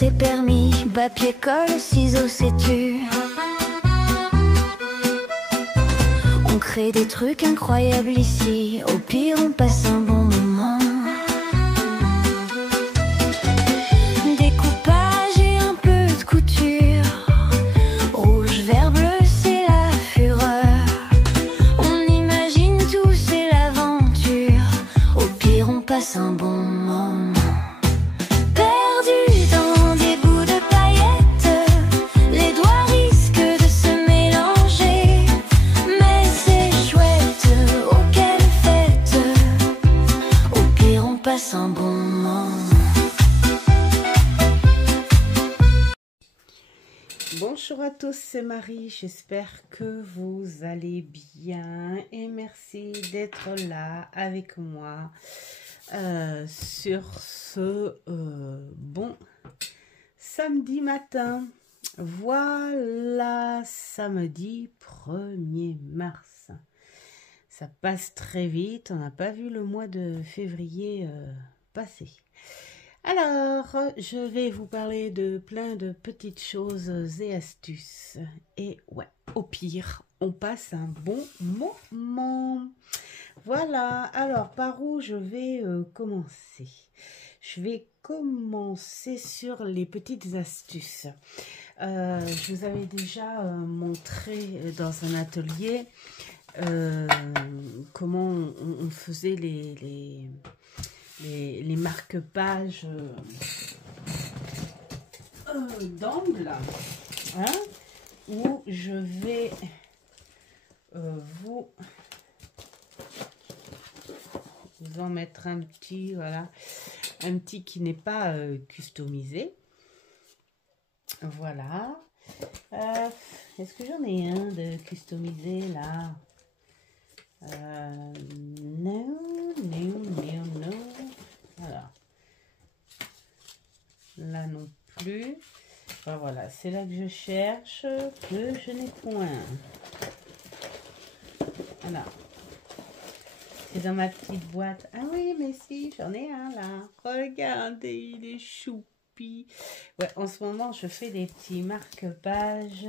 tes permis, papier, colle, ciseaux, sais-tu? On crée des trucs incroyables ici, au pire on passe un bon moment. Découpage et un peu de couture, rouge, vert, bleu, c'est la fureur. On imagine tout, c'est l'aventure, au pire on passe un bon moment. Perdu dans des bouts de paillettes, les doigts risquent de se mélanger, mais c'est chouette, oh quelle fête, au pire on passe un bon moment. Bonjour à tous, c'est Marie, j'espère que vous allez bien et merci d'être là avec moi sur ce bon samedi matin. Voilà, samedi 1er mars. Ça passe très vite, on n'a pas vu le mois de février passer. Alors, je vais vous parler de plein de petites choses et astuces. Et ouais, au pire, on passe un bon moment. Voilà, alors par où je vais commencer? Je vais commencer sur les petites astuces. Je vous avais déjà montré dans un atelier comment on faisait les marque-pages d'angle, hein, où je vais vous en mettre un petit, voilà, un petit qui n'est pas customisé. Voilà. Est-ce que j'en ai un de customisé là? Non. Voilà. Là non plus. Enfin, voilà, c'est là que je cherche, que je n'ai point. Voilà. C'est dans ma petite boîte. Ah oui, mais si, j'en ai un là. Regardez, il est choupi. Ouais, en ce moment, je fais des petits marque-pages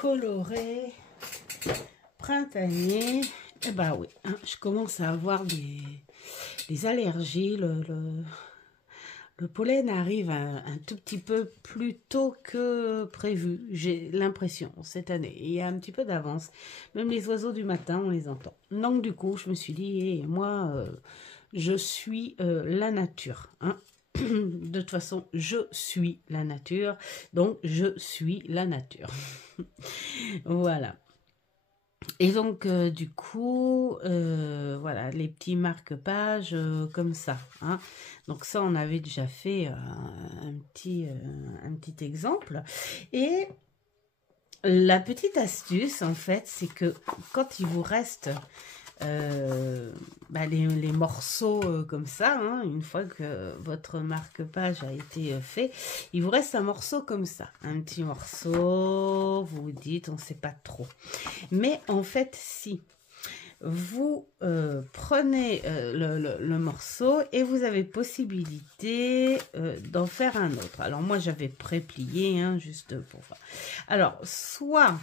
colorés, printaniers. Et bah oui, hein, je commence à avoir des allergies. Le pollen arrive un tout petit peu plus tôt que prévu, j'ai l'impression, cette année. Il y a un petit peu d'avance. Même les oiseaux du matin, on les entend. Donc du coup, je me suis dit, hey, moi, je suis la nature. Hein. De toute façon, je suis la nature. Donc, je suis la nature. Voilà. Et donc, du coup, voilà, les petits marque-pages comme ça. Hein. Donc ça, on avait déjà fait un petit exemple. Et la petite astuce, en fait, c'est que quand il vous reste les morceaux comme ça, hein, une fois que votre marque-page a été fait, il vous reste un morceau comme ça, un petit morceau, vous vous dites, on ne sait pas trop. Mais en fait, si vous prenez le morceau et vous avez possibilité d'en faire un autre. Alors moi, j'avais préplié, hein, juste pour voir. Alors, soit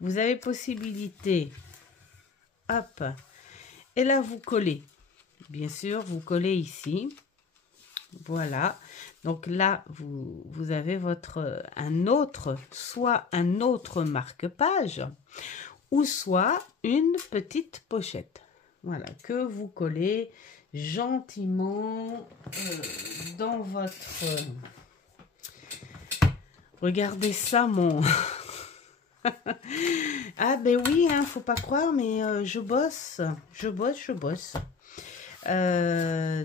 vous avez possibilité... Hop, et là vous collez, bien sûr, vous collez ici, voilà, donc là vous avez soit un autre marque-page, ou soit une petite pochette, voilà, que vous collez gentiment dans votre... Regardez ça, mon... Ah ben oui, hein, faut pas croire, mais je bosse.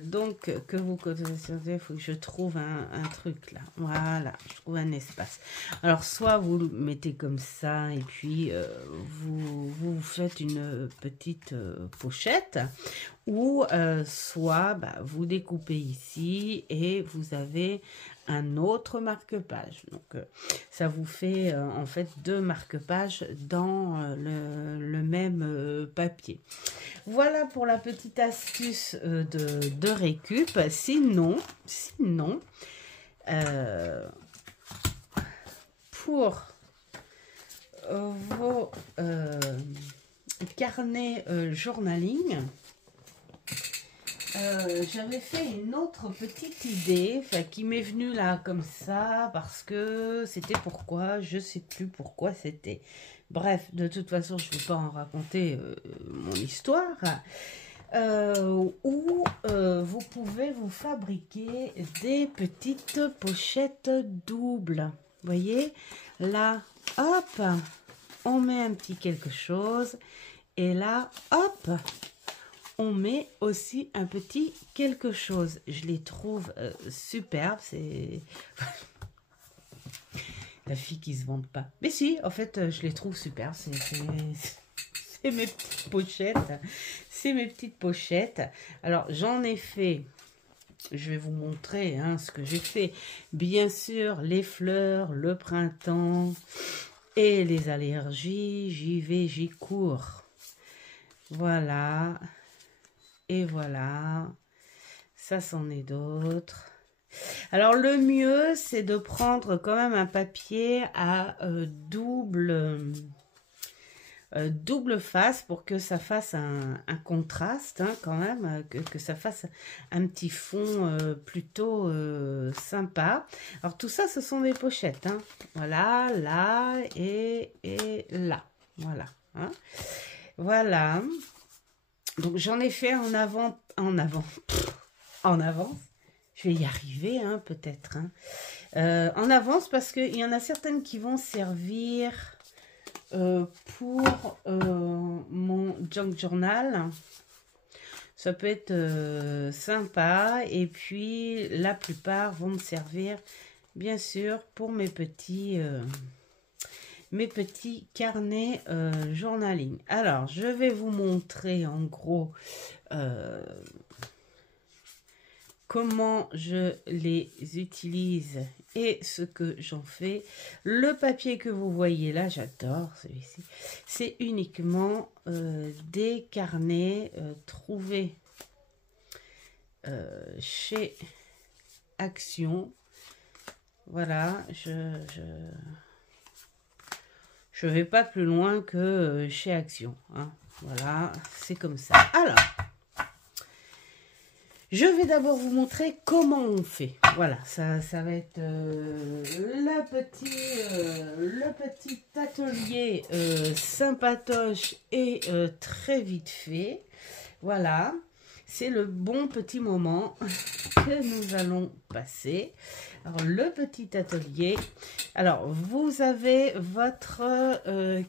Donc, que vous connaissez, il faut que je trouve un truc là. Voilà, je trouve un espace. Alors, soit vous le mettez comme ça et puis vous faites une petite pochette, ou soit vous découpez ici et vous avez un autre marque-page. Donc, ça vous fait en fait 2 marque-pages dans le même papier. Voilà pour la petite astuce de récup. Sinon, pour vos carnets journaling, j'avais fait une autre petite idée qui m'est venue là comme ça parce que c'était pourquoi, je sais plus pourquoi c'était. Bref, de toute façon, je ne vais pas en raconter mon histoire. Où vous pouvez vous fabriquer des petites pochettes doubles. Vous voyez, là, hop, on met un petit quelque chose. Et là, hop, on met aussi un petit quelque chose. Je les trouve superbes. C'est la fille qui se vante pas. Mais si, en fait, je les trouve superbes. C'est mes petites pochettes. C'est mes petites pochettes. Alors, j'en ai fait... Je vais vous montrer ce que j'ai fait. Bien sûr, les fleurs, le printemps et les allergies. J'y vais, j'y cours. Voilà. Et voilà. Ça, c'en est d'autres. Alors, le mieux, c'est de prendre quand même un papier à double face pour que ça fasse un contraste quand même, que ça fasse un petit fond plutôt sympa. Alors tout ça, ce sont des pochettes. Voilà, là et là. Voilà. Voilà. Donc j'en ai fait en avance. Je vais y arriver peut-être. En avance parce qu'il y en a certaines qui vont servir... pour mon junk journal, ça peut être sympa, et puis la plupart vont me servir bien sûr pour mes petits carnets journaling. Alors je vais vous montrer en gros comment je les utilise et ce que j'en fais. Le papier que vous voyez là, j'adore celui-ci. C'est uniquement des carnets trouvés chez Action. Voilà, je vais pas plus loin que chez Action. Voilà, c'est comme ça. Alors, je vais d'abord vous montrer comment on fait. Voilà, ça va être le petit atelier sympatoche et très vite fait. Voilà, c'est le bon petit moment que nous allons passer. Alors, le petit atelier. Alors, vous avez votre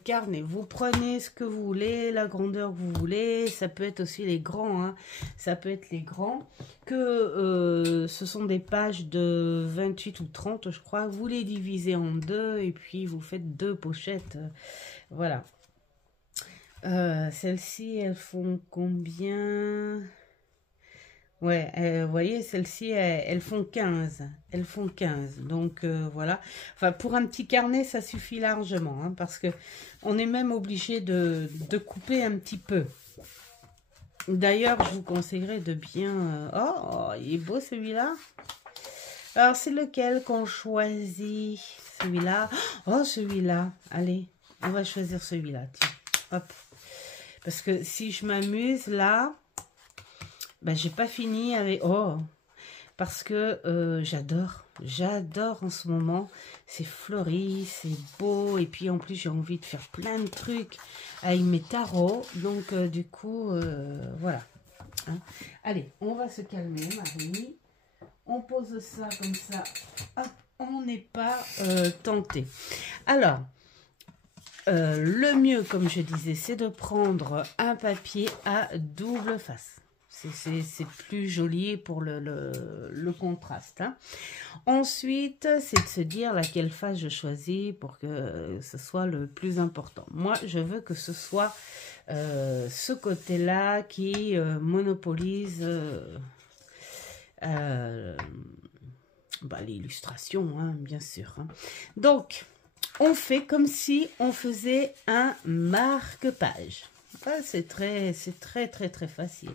carnet. Vous prenez ce que vous voulez, la grandeur que vous voulez. Ça peut être aussi les grands. Ça peut être les grands. Ce sont des pages de 28 ou 30, je crois. Vous les divisez en deux et puis vous faites 2 pochettes. Voilà. Celles-ci, elles font combien ? Ouais, vous voyez, celles-ci, elles font 15. Elles font 15. Donc, voilà. Enfin, pour un petit carnet, ça suffit largement. Parce que on est même obligé de couper un petit peu. D'ailleurs, je vous conseillerais de bien... Oh, il est beau celui-là. Alors, c'est lequel qu'on choisit? Celui-là. Oh, celui-là. Allez, on va choisir celui-là. Tiens, hop. Parce que si je m'amuse, là... Ben, j'ai pas fini avec... Oh, parce que j'adore en ce moment. C'est fleuri, c'est beau. Et puis en plus, j'ai envie de faire plein de trucs avec mes tarots. Donc, du coup, voilà. Allez, on va se calmer, Marie. On pose ça comme ça. Hop, on n'est pas tenté. Alors, le mieux, comme je disais, c'est de prendre un papier à double face. C'est plus joli pour le contraste. Ensuite, c'est de se dire laquelle face je choisis pour que ce soit le plus important. Moi, je veux que ce soit ce côté-là qui monopolise bah, l'illustration, hein, bien sûr. Hein. Donc, on fait comme si on faisait un marque-page. Ah, c'est très facile.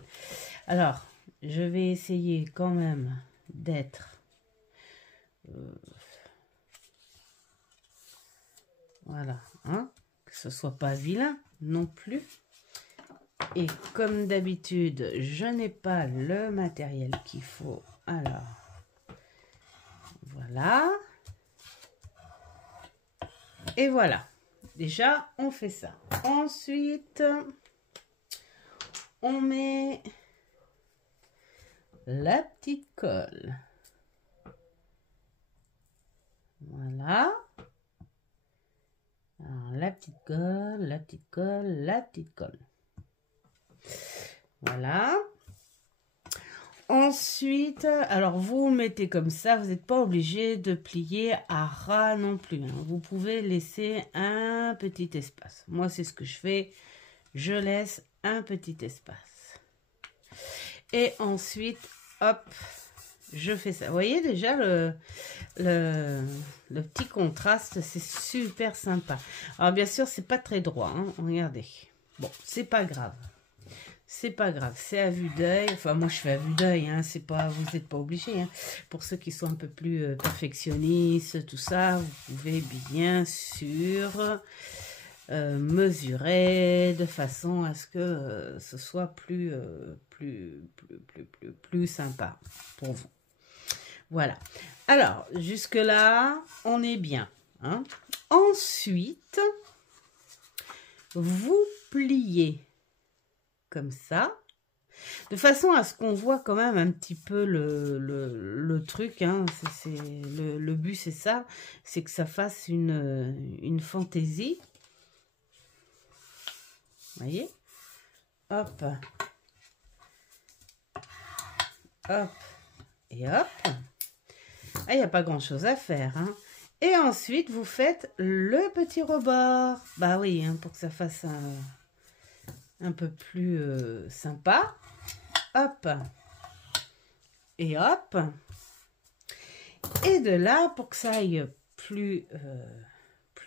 Alors, je vais essayer quand même d'être... voilà, hein, que ce soit pas vilain non plus. Et comme d'habitude, je n'ai pas le matériel qu'il faut. Alors, voilà. Et voilà. Déjà, on fait ça. Ensuite, on met la petite colle. Voilà. Alors, la petite colle, la petite colle, la petite colle. Voilà. Ensuite, alors vous mettez comme ça, vous n'êtes pas obligé de plier à ras non plus. Hein. Vous pouvez laisser un petit espace. Moi, c'est ce que je fais. Je laisse un petit espace. Et ensuite, hop, je fais ça. Vous voyez déjà le petit contraste, c'est super sympa. Alors bien sûr, c'est pas très droit. Hein. Regardez. Bon, c'est pas grave. C'est pas grave, c'est à vue d'œil. Enfin, moi, je fais à vue d'œil. Hein. C'est pas, vous n'êtes pas obligé. Hein. Pour ceux qui sont un peu plus perfectionnistes, tout ça, vous pouvez bien sûr mesurer de façon à ce que ce soit plus sympa pour vous. Voilà. Alors, jusque-là, on est bien. Hein. Ensuite, vous pliez comme ça, de façon à ce qu'on voit quand même un petit peu le truc. Hein. Le but, c'est ça, c'est que ça fasse une fantaisie. Vous voyez? Hop. Hop. Et hop. Ah, il n'y a pas grand-chose à faire. Hein. Et ensuite, vous faites le petit rebord. Bah oui, hein, pour que ça fasse un peu plus sympa. Hop. Et hop. Et de là, pour que ça aille plus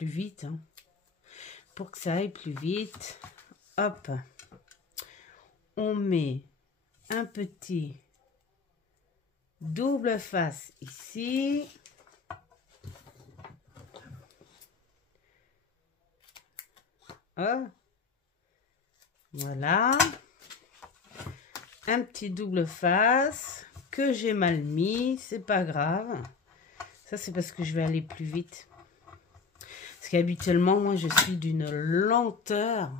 vite, hein, pour que ça aille plus vite, hop, on met un petit double face ici. Oh. Voilà. Un petit double face que j'ai mal mis, c'est pas grave. Ça, c'est parce que je vais aller plus vite. Parce qu'habituellement, moi, je suis d'une lenteur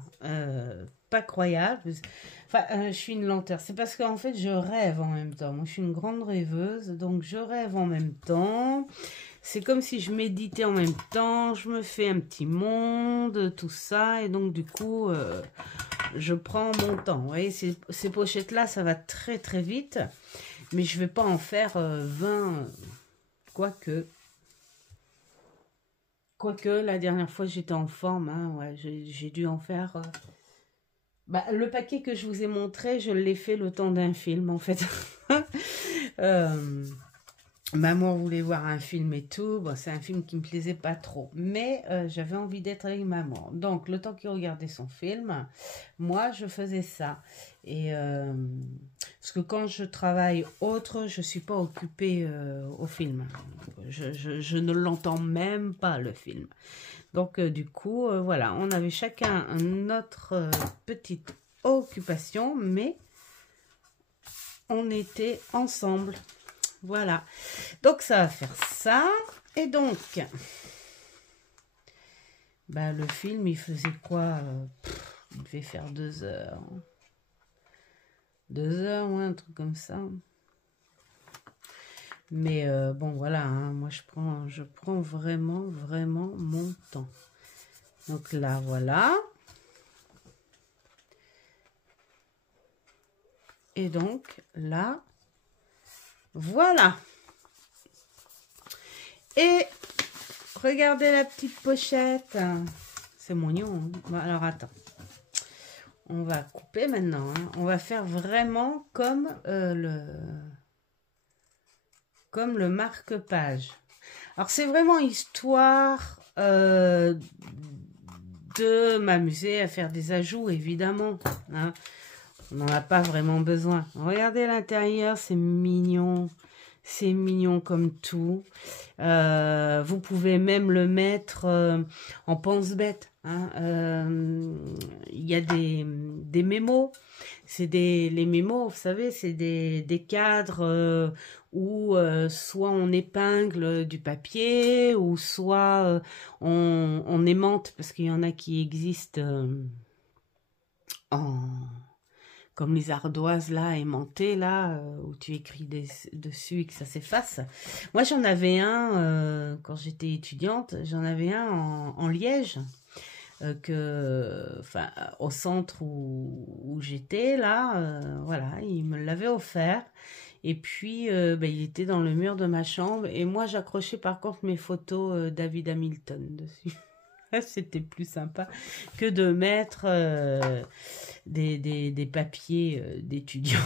pas croyable. Enfin, je suis une lenteur. C'est parce qu'en fait, je rêve en même temps. Moi, je suis une grande rêveuse, donc je rêve en même temps. C'est comme si je méditais en même temps. Je me fais un petit monde, tout ça. Et donc, du coup, je prends mon temps. Vous voyez, ces pochettes-là, ça va très, très vite. Mais je ne vais pas en faire 20, quoique, la dernière fois, j'étais en forme. Hein, ouais, j'ai dû en faire... Bah, le paquet que je vous ai montré, je l'ai fait le temps d'un film, en fait. Maman voulait voir un film et tout. Bon, c'est un film qui me plaisait pas trop. Mais j'avais envie d'être avec maman. Donc, le temps qu'il regardait son film, moi, je faisais ça. Et parce que quand je travaille autre, je suis pas occupée au film. Je ne l'entends même pas, le film. Donc, du coup, voilà, on avait chacun notre petite occupation, mais on était ensemble. Voilà. Donc, ça va faire ça. Et donc, bah, le film, il faisait quoi? Il devait faire 2 heures. 2 heures, ouais, un truc comme ça. Mais bon, voilà, hein, moi je prends vraiment mon temps. Donc là, voilà. Et donc là, voilà. Et regardez la petite pochette. C'est mignon. Hein. Bon, alors attends. On va couper maintenant. Hein. On va faire vraiment comme comme le marque-page. Alors, c'est vraiment histoire de m'amuser à faire des ajouts, évidemment. Hein. On n'en a pas vraiment besoin. Regardez l'intérieur, c'est mignon. C'est mignon comme tout. Vous pouvez même le mettre en pense-bête. Hein. Il y a des mémos. C'est les mémos, vous savez, c'est des cadres où soit on épingle du papier ou soit on aimante, parce qu'il y en a qui existent comme les ardoises là, aimantées là, où tu écris dessus et que ça s'efface. Moi j'en avais un, quand j'étais étudiante, j'en avais un en liège, au centre où j'étais là, voilà, il me l'avait offert. Et puis, il était dans le mur de ma chambre. Et moi, j'accrochais par contre mes photos David Hamilton dessus. C'était plus sympa que de mettre des papiers d'étudiants.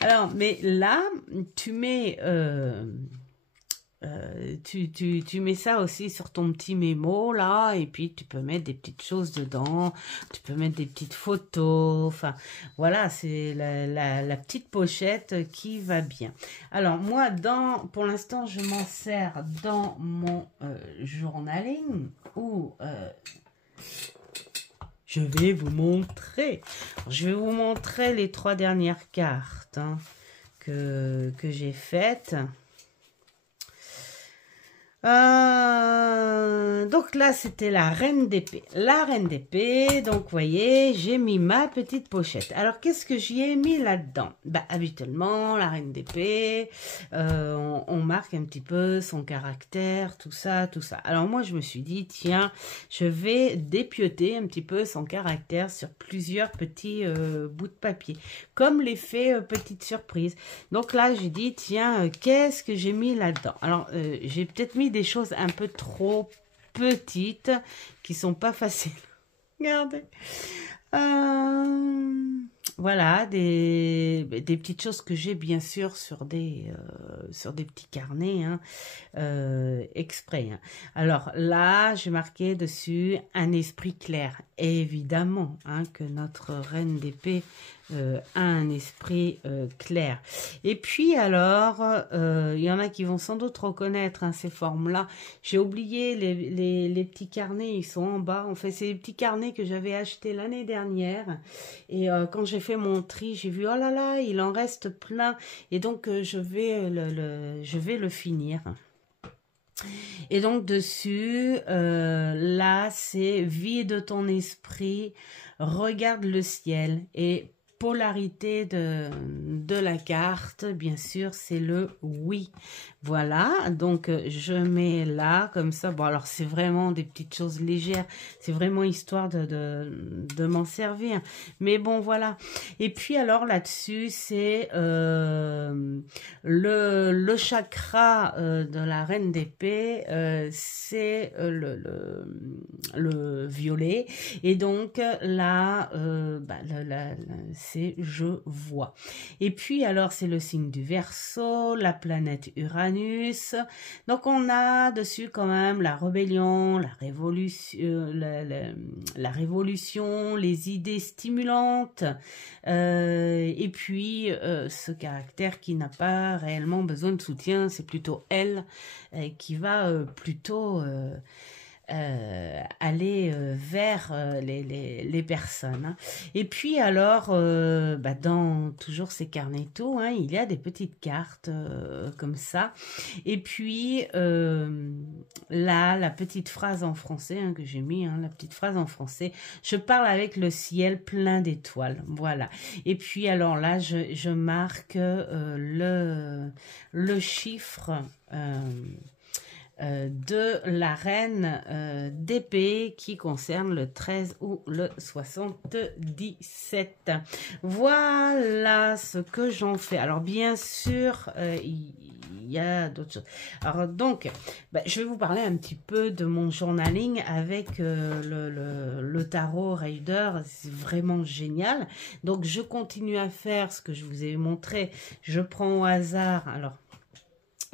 Alors, mais là, tu mets... tu mets ça aussi sur ton petit mémo là, et puis tu peux mettre des petites choses dedans, tu peux mettre des petites photos, enfin voilà, c'est la petite pochette qui va bien. Alors moi, pour l'instant, je m'en sers dans mon journaling où je vais vous montrer. Je vais vous montrer les 3 dernières cartes que j'ai faites. Donc là, c'était la reine d'épée. La reine d'épée, donc vous voyez, j'ai mis ma petite pochette. Alors, qu'est-ce que j'y ai mis là-dedans? Habituellement, la reine d'épée, on marque un petit peu son caractère, tout ça, tout ça. Alors moi, je me suis dit, tiens, je vais dépioter un petit peu son caractère sur plusieurs petits bouts de papier, comme l'effet petite surprise. Donc là, j'ai dit, tiens, qu'est-ce que j'ai mis là-dedans? Alors, j'ai peut-être mis des choses un peu trop petites qui sont pas faciles. Regardez. Voilà, des petites choses que j'ai bien sûr sur des petits carnets exprès. Hein. Alors là, j'ai marqué dessus un esprit clair. Évidemment que notre reine d'épée a un esprit clair. Et puis alors, il y en a qui vont sans doute reconnaître ces formes-là. J'ai oublié les petits carnets, ils sont en bas. En fait, c'est les petits carnets que j'avais achetés l'année dernière. Et quand j'ai fait mon tri, j'ai vu, oh là là, il en reste plein. Et donc, je vais le finir. Et donc, dessus, là, c'est vide ton esprit, regarde le ciel et polarité de la carte, bien sûr, c'est le oui. Voilà, donc je mets là, comme ça. Bon, alors c'est vraiment des petites choses légères. C'est vraiment histoire de m'en servir. Mais bon, voilà. Et puis alors là-dessus, c'est le chakra de la reine d'épée. C'est le violet. Et donc là, c'est je vois. Et puis alors, c'est le signe du Verseau, la planète Uranus. Donc on a dessus quand même la rébellion, la révolution, les idées stimulantes, et puis ce caractère qui n'a pas réellement besoin de soutien, c'est plutôt elle qui va plutôt aller vers les personnes. Hein. Et puis alors, dans toujours ces carnets et tout, il y a des petites cartes comme ça. Et puis là, la petite phrase en français que j'ai mis, la petite phrase en français, je parle avec le ciel plein d'étoiles. Voilà. Et puis alors là, je marque le chiffre de la reine d'épée qui concerne le 13 ou le 77. Voilà ce que j'en fais. Alors bien sûr, il il y a d'autres choses. Alors donc, je vais vous parler un petit peu de mon journaling avec le tarot Rider. C'est vraiment génial. Donc je continue à faire ce que je vous ai montré. Je prends au hasard. Alors,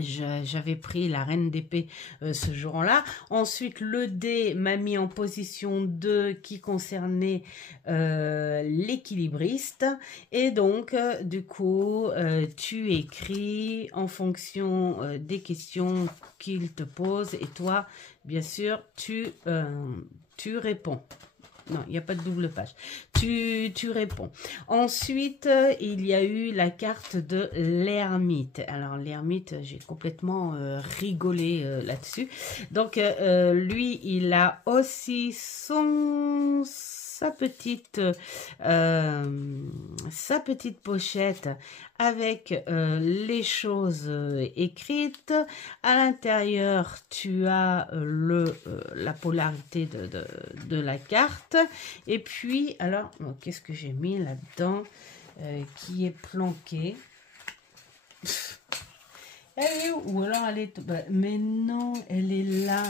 j'avais pris la reine d'épée ce jour-là. Ensuite, le dé m'a mis en position 2 qui concernait l'équilibriste. Et donc, du coup, tu écris en fonction des questions qu'il te pose. Et toi, bien sûr, tu réponds. Non, il n'y a pas de double page. Tu réponds. Ensuite, il y a eu la carte de l'ermite. Alors, l'ermite, j'ai complètement rigolé là-dessus. Donc, lui, il a aussi sa petite pochette avec les choses écrites. À l'intérieur, tu as la polarité de la carte. Et puis, alors, qu'est-ce que j'ai mis là-dedans qui est planqué? Elle est où? Ou alors elle est... mais non, elle est là.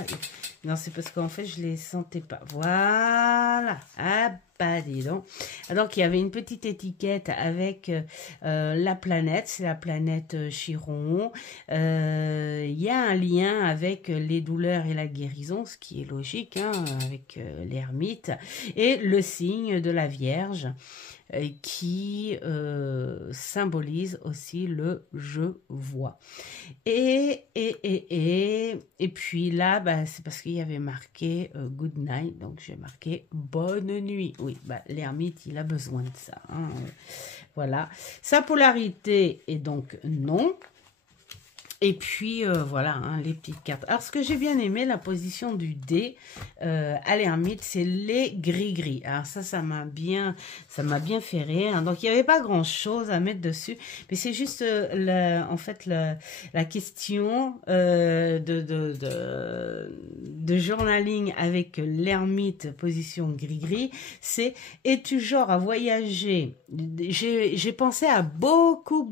Non, c'est parce qu'en fait, je ne les sentais pas. Voilà. Ah, bah, dis donc. Donc, il y avait une petite étiquette avec la planète. C'est la planète Chiron. Il y a un lien avec les douleurs et la guérison, ce qui est logique, hein, avec l'ermite. Et le signe de la Vierge qui symbolise aussi le je vois. Et puis là, c'est parce qu'il y avait marqué good night, donc j'ai marqué bonne nuit. Oui, l'ermite, il a besoin de ça. Hein. Voilà. Sa polarité est donc non. Et puis, voilà, hein, les petites cartes. Alors, ce que j'ai bien aimé, la position du dé à l'ermite, c'est les gris-gris. Alors, ça m'a bien fait rire. Donc, il n'y avait pas grand-chose à mettre dessus. Mais c'est juste, en fait, la question de journaling avec l'ermite, position gris-gris, c'est « Es-tu genre à voyager ?» J'ai pensé à beaucoup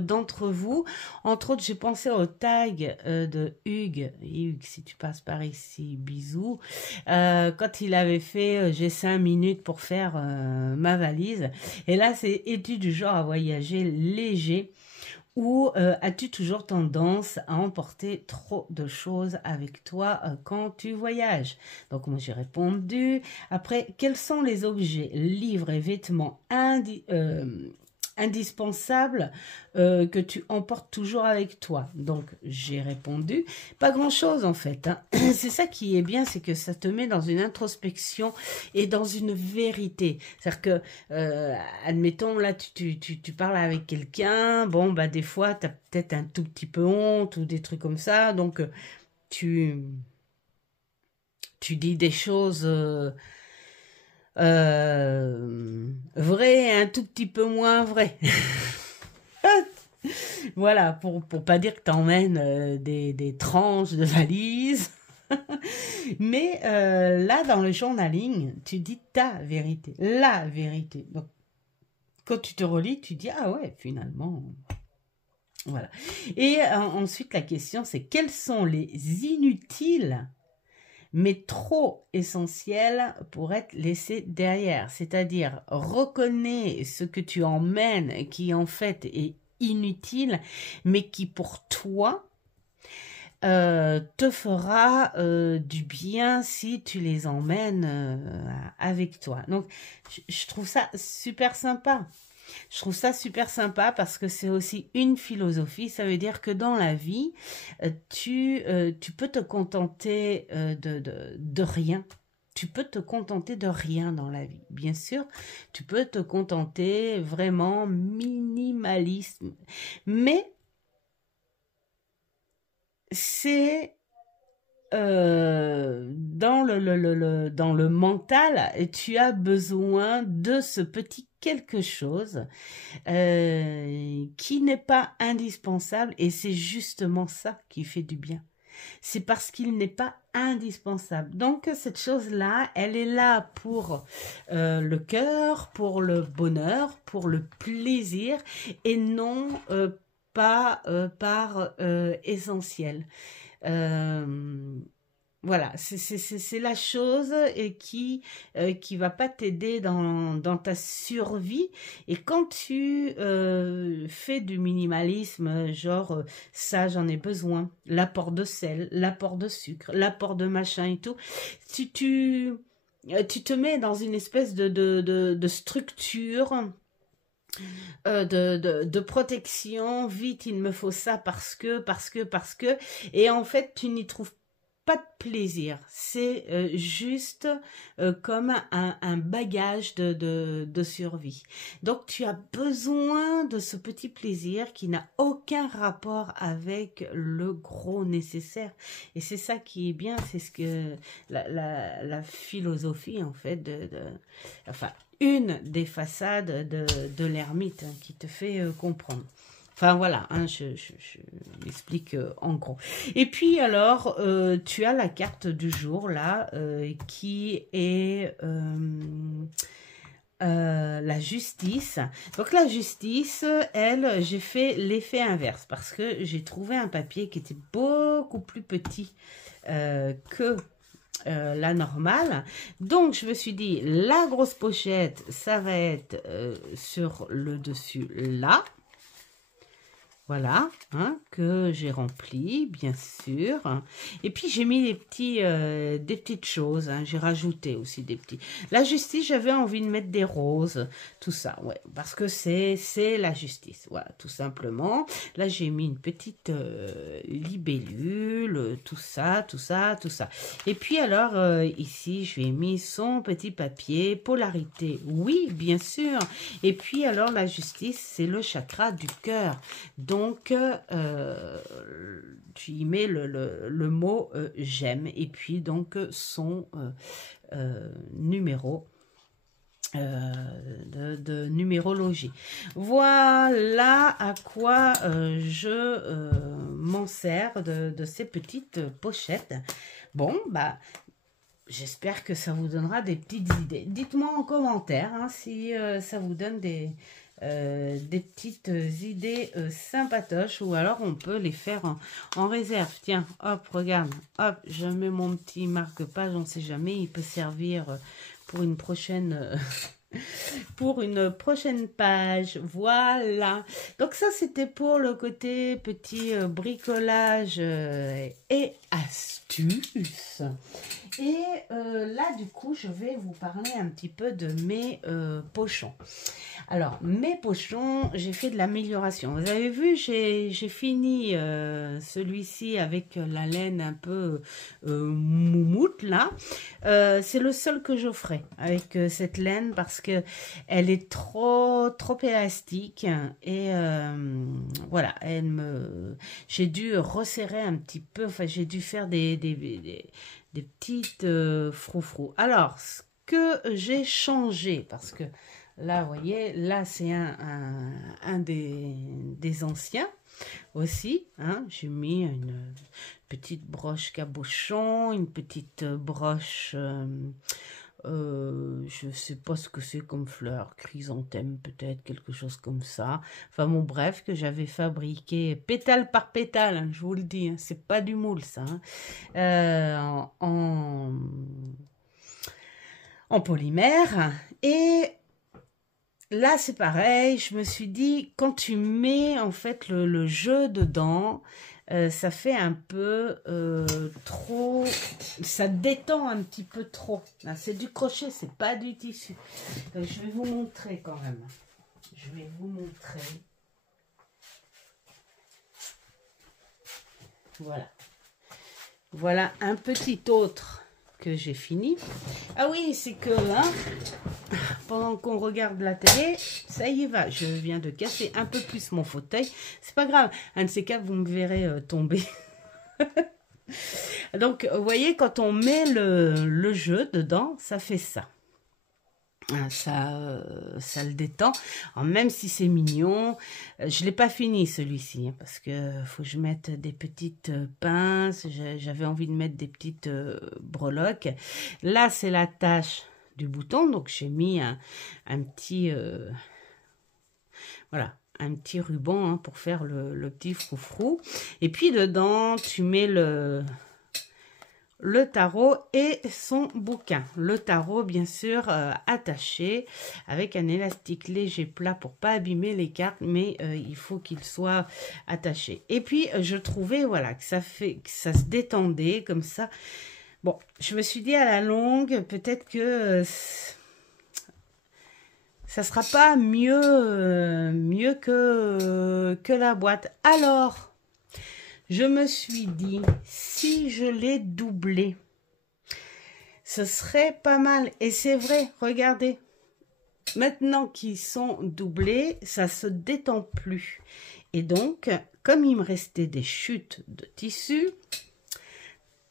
d'entre vous. Entre autres, j'ai pensé au tag de Hugues. Hugues, si tu passes par ici, bisous. Quand il avait fait j'ai 5 minutes pour faire ma valise. Et là, c'est es-tu du genre à voyager léger ou as-tu toujours tendance à emporter trop de choses avec toi quand tu voyages? Donc moi j'ai répondu. Après, quels sont les objets, livres et vêtements indispensables que tu emportes toujours avec toi? Donc j'ai répondu pas grand chose en fait, hein. C'est ça qui est bien, c'est que ça te met dans une introspection et dans une vérité. C'est-à-dire que admettons là tu parles avec quelqu'un, bon des fois tu as peut-être un tout petit peu honte ou des trucs comme ça, donc tu dis des choses vrai et un tout petit peu moins vrai. Voilà, pour pas dire que t'emmènes des tranches de valise. Mais là, dans le journaling, tu dis ta vérité, la vérité. Donc, quand tu te relis, tu dis, ah ouais, finalement... Voilà. Et ensuite, la question, c'est quels sont les inutiles mais trop essentiel pour être laissé derrière. C'est-à-dire, reconnais ce que tu emmènes qui en fait est inutile, mais qui pour toi te fera du bien si tu les emmènes avec toi. Donc, je trouve ça super sympa. Je trouve ça super sympa parce que c'est aussi une philosophie. Ça veut dire que dans la vie, tu peux te contenter de rien. Tu peux te contenter de rien dans la vie. Bien sûr, tu peux te contenter vraiment minimalisme. Mais c'est... dans le mental, tu as besoin de ce petit quelque chose qui n'est pas indispensable et c'est justement ça qui fait du bien. C'est parce qu'il n'est pas indispensable. Donc cette chose-là, elle est là pour le cœur, pour le bonheur, pour le plaisir et non pas par essentiel. Voilà, c'est la chose qui va pas t'aider dans ta survie. Et quand tu fais du minimalisme, genre ça j'en ai besoin, l'apport de sel, l'apport de sucre, l'apport de machin et tout, tu te mets dans une espèce de structure de protection. Vite, il me faut ça parce que, et en fait, tu n'y trouves pas de plaisir. C'est juste comme un bagage de survie. Donc, tu as besoin de ce petit plaisir qui n'a aucun rapport avec le gros nécessaire. Et c'est ça qui est bien, c'est ce que la philosophie, en fait, enfin, une des façades de l'ermite, hein, qui te fait comprendre. Enfin voilà, hein, je m'explique en gros. Et puis alors, tu as la carte du jour là, qui est la justice. Donc la justice, elle, j'ai fait l'effet inverse parce que j'ai trouvé un papier qui était beaucoup plus petit que la normale. Donc je me suis dit, la grosse pochette, ça va être sur le dessus là. Voilà, hein, que j'ai rempli, bien sûr. Et puis, j'ai mis des petites choses. Hein, j'ai rajouté aussi des petits. La justice, j'avais envie de mettre des roses, tout ça, ouais. Parce que c'est la justice, voilà, tout simplement. Là, j'ai mis une petite libellule, tout ça. Et puis, alors, ici, je lui ai mis son petit papier, polarité, oui, bien sûr. Et puis, alors, la justice, c'est le chakra du cœur. Donc, tu y mets le mot j'aime et puis donc son numéro de numérologie. Voilà à quoi je m'en sers de ces petites pochettes. Bon, bah, j'espère que ça vous donnera des petites idées. Dites-moi en commentaire hein, si ça vous donne des petites idées sympatoches ou alors on peut les faire en réserve. Tiens, hop, regarde, hop, je mets mon petit marque-page, on ne sait jamais, il peut servir pour une prochaine... pour une prochaine page, voilà. Donc ça, c'était pour le côté petit bricolage et astuces. Et là, du coup, je vais vous parler un petit peu de mes pochons. Alors, mes pochons, j'ai fait de l'amélioration. Vous avez vu, j'ai fini celui-ci avec la laine un peu moumoute, là. C'est le seul que j'offrais avec cette laine parce que elle est trop élastique. Et voilà, j'ai dû resserrer un petit peu, enfin, j'ai dû faire des petites froufrous. Alors, ce que j'ai changé, parce que là, vous voyez, là, c'est un des anciens aussi. Hein, j'ai mis une petite broche cabochon, une petite broche, je ne sais pas ce que c'est comme fleur, chrysanthème peut-être, quelque chose comme ça. Enfin bon, bref, que j'avais fabriqué pétale par pétale, hein, je vous le dis, hein, c'est pas du moule ça. Hein, en polymère. Et là, c'est pareil, je me suis dit, quand tu mets en fait le jeu dedans, ça fait un peu trop, ça détend un petit peu trop. C'est du crochet, c'est pas du tissu. Je vais vous montrer quand même. Je vais vous montrer. Voilà. Voilà un petit autre que j'ai fini. Ah oui, c'est que hein, pendant qu'on regarde la télé, ça y va, je viens de casser un peu plus mon fauteuil. C'est pas grave, un de ces cas, vous me verrez tomber. Donc, vous voyez, quand on met le jeu dedans, ça fait ça. Ça le détend. Alors, même si c'est mignon, je l'ai pas fini celui-ci hein, parce que faut que je mette des petites pinces. J'avais envie de mettre des petites breloques. Là, c'est la tache du bouton, donc j'ai mis un petit voilà, un petit ruban hein, pour faire le petit froufrou. Et puis dedans, tu mets le tarot et son bouquin. Le tarot, bien sûr, attaché avec un élastique léger plat pour pas abîmer les cartes, mais il faut qu'il soit attaché. Et puis, je trouvais, voilà, que ça se détendait comme ça. Bon, je me suis dit à la longue, peut-être que ça sera pas mieux que la boîte. Alors, je me suis dit, si je l'ai doublé, ce serait pas mal. Et c'est vrai, regardez, maintenant qu'ils sont doublés, ça se détend plus. Et donc, comme il me restait des chutes de tissu,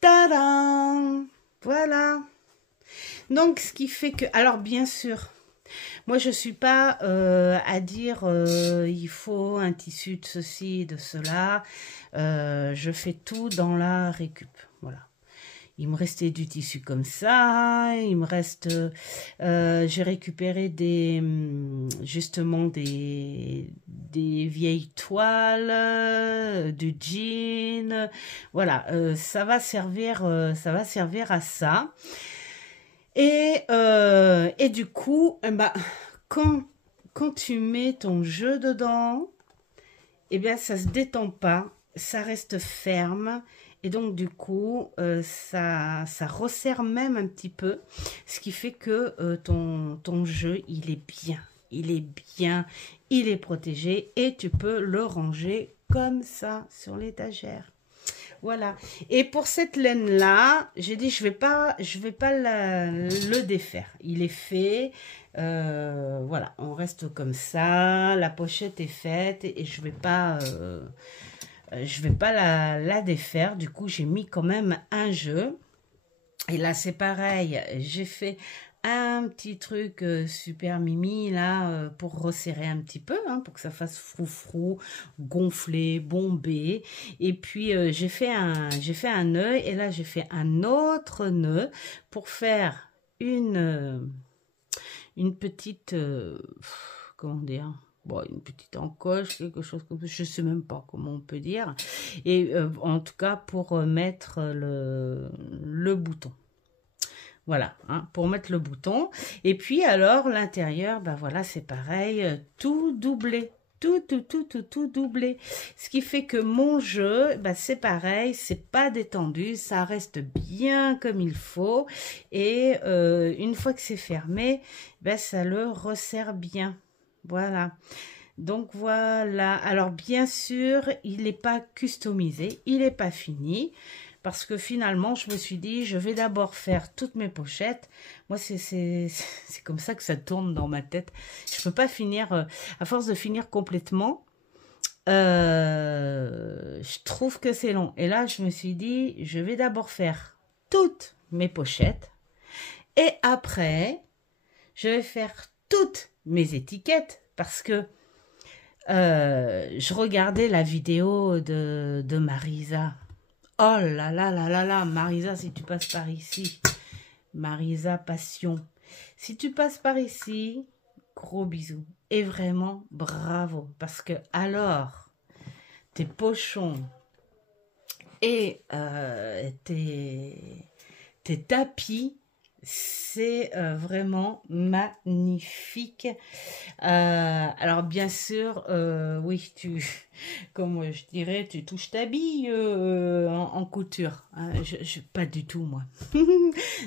tadam! Voilà. Donc, ce qui fait que... Alors, bien sûr, moi, je ne suis pas à dire il faut un tissu de ceci, de cela. Je fais tout dans la récup. Voilà. Il me restait du tissu comme ça. Il me reste... j'ai récupéré justement des vieilles toiles, du jean. Voilà. Ça va servir à ça. Et du coup, bah, quand tu mets ton jeu dedans, eh bien, ça se détend pas, ça reste ferme. Et donc, du coup, ça resserre même un petit peu, ce qui fait que ton jeu, il est bien, il est protégé et tu peux le ranger comme ça sur l'étagère. Voilà. Et pour cette laine-là, j'ai dit je vais pas le défaire. Il est fait. Voilà, on reste comme ça. La pochette est faite et je vais pas la défaire. Du coup, j'ai mis quand même un jeu. Et là, c'est pareil. J'ai fait un petit truc super mimi là pour resserrer un petit peu hein, pour que ça fasse froufrou, gonflé, bombé. Et puis j'ai fait un nœud et là j'ai fait un autre nœud pour faire une petite comment dire, bon, une petite encoche, quelque chose comme ça, je sais même pas comment on peut dire. Et en tout cas pour mettre le bouton. Voilà, hein, pour mettre le bouton. Et puis alors, l'intérieur, ben voilà, c'est pareil, tout doublé. Tout doublé. Ce qui fait que mon jeu, ben c'est pareil, c'est pas détendu, ça reste bien comme il faut. Et une fois que c'est fermé, ben ça le resserre bien. Voilà. Donc voilà. Alors bien sûr, il n'est pas customisé, il n'est pas fini. Parce que finalement, je me suis dit, je vais d'abord faire toutes mes pochettes. Moi, c'est comme ça que ça tourne dans ma tête. Je ne peux pas finir, à force de finir complètement, je trouve que c'est long. Et là, je me suis dit, je vais d'abord faire toutes mes pochettes. Et après, je vais faire toutes mes étiquettes. Parce que je regardais la vidéo de Marisa. Oh là là là là là, Marisa, si tu passes par ici, Marisa Passion, si tu passes par ici, gros bisous. Et vraiment, bravo. Parce que alors, tes pochons et tes tapis, c'est vraiment magnifique. Alors bien sûr, oui, comme je dirais, tu touches ta bille en couture. Hein, pas du tout, moi.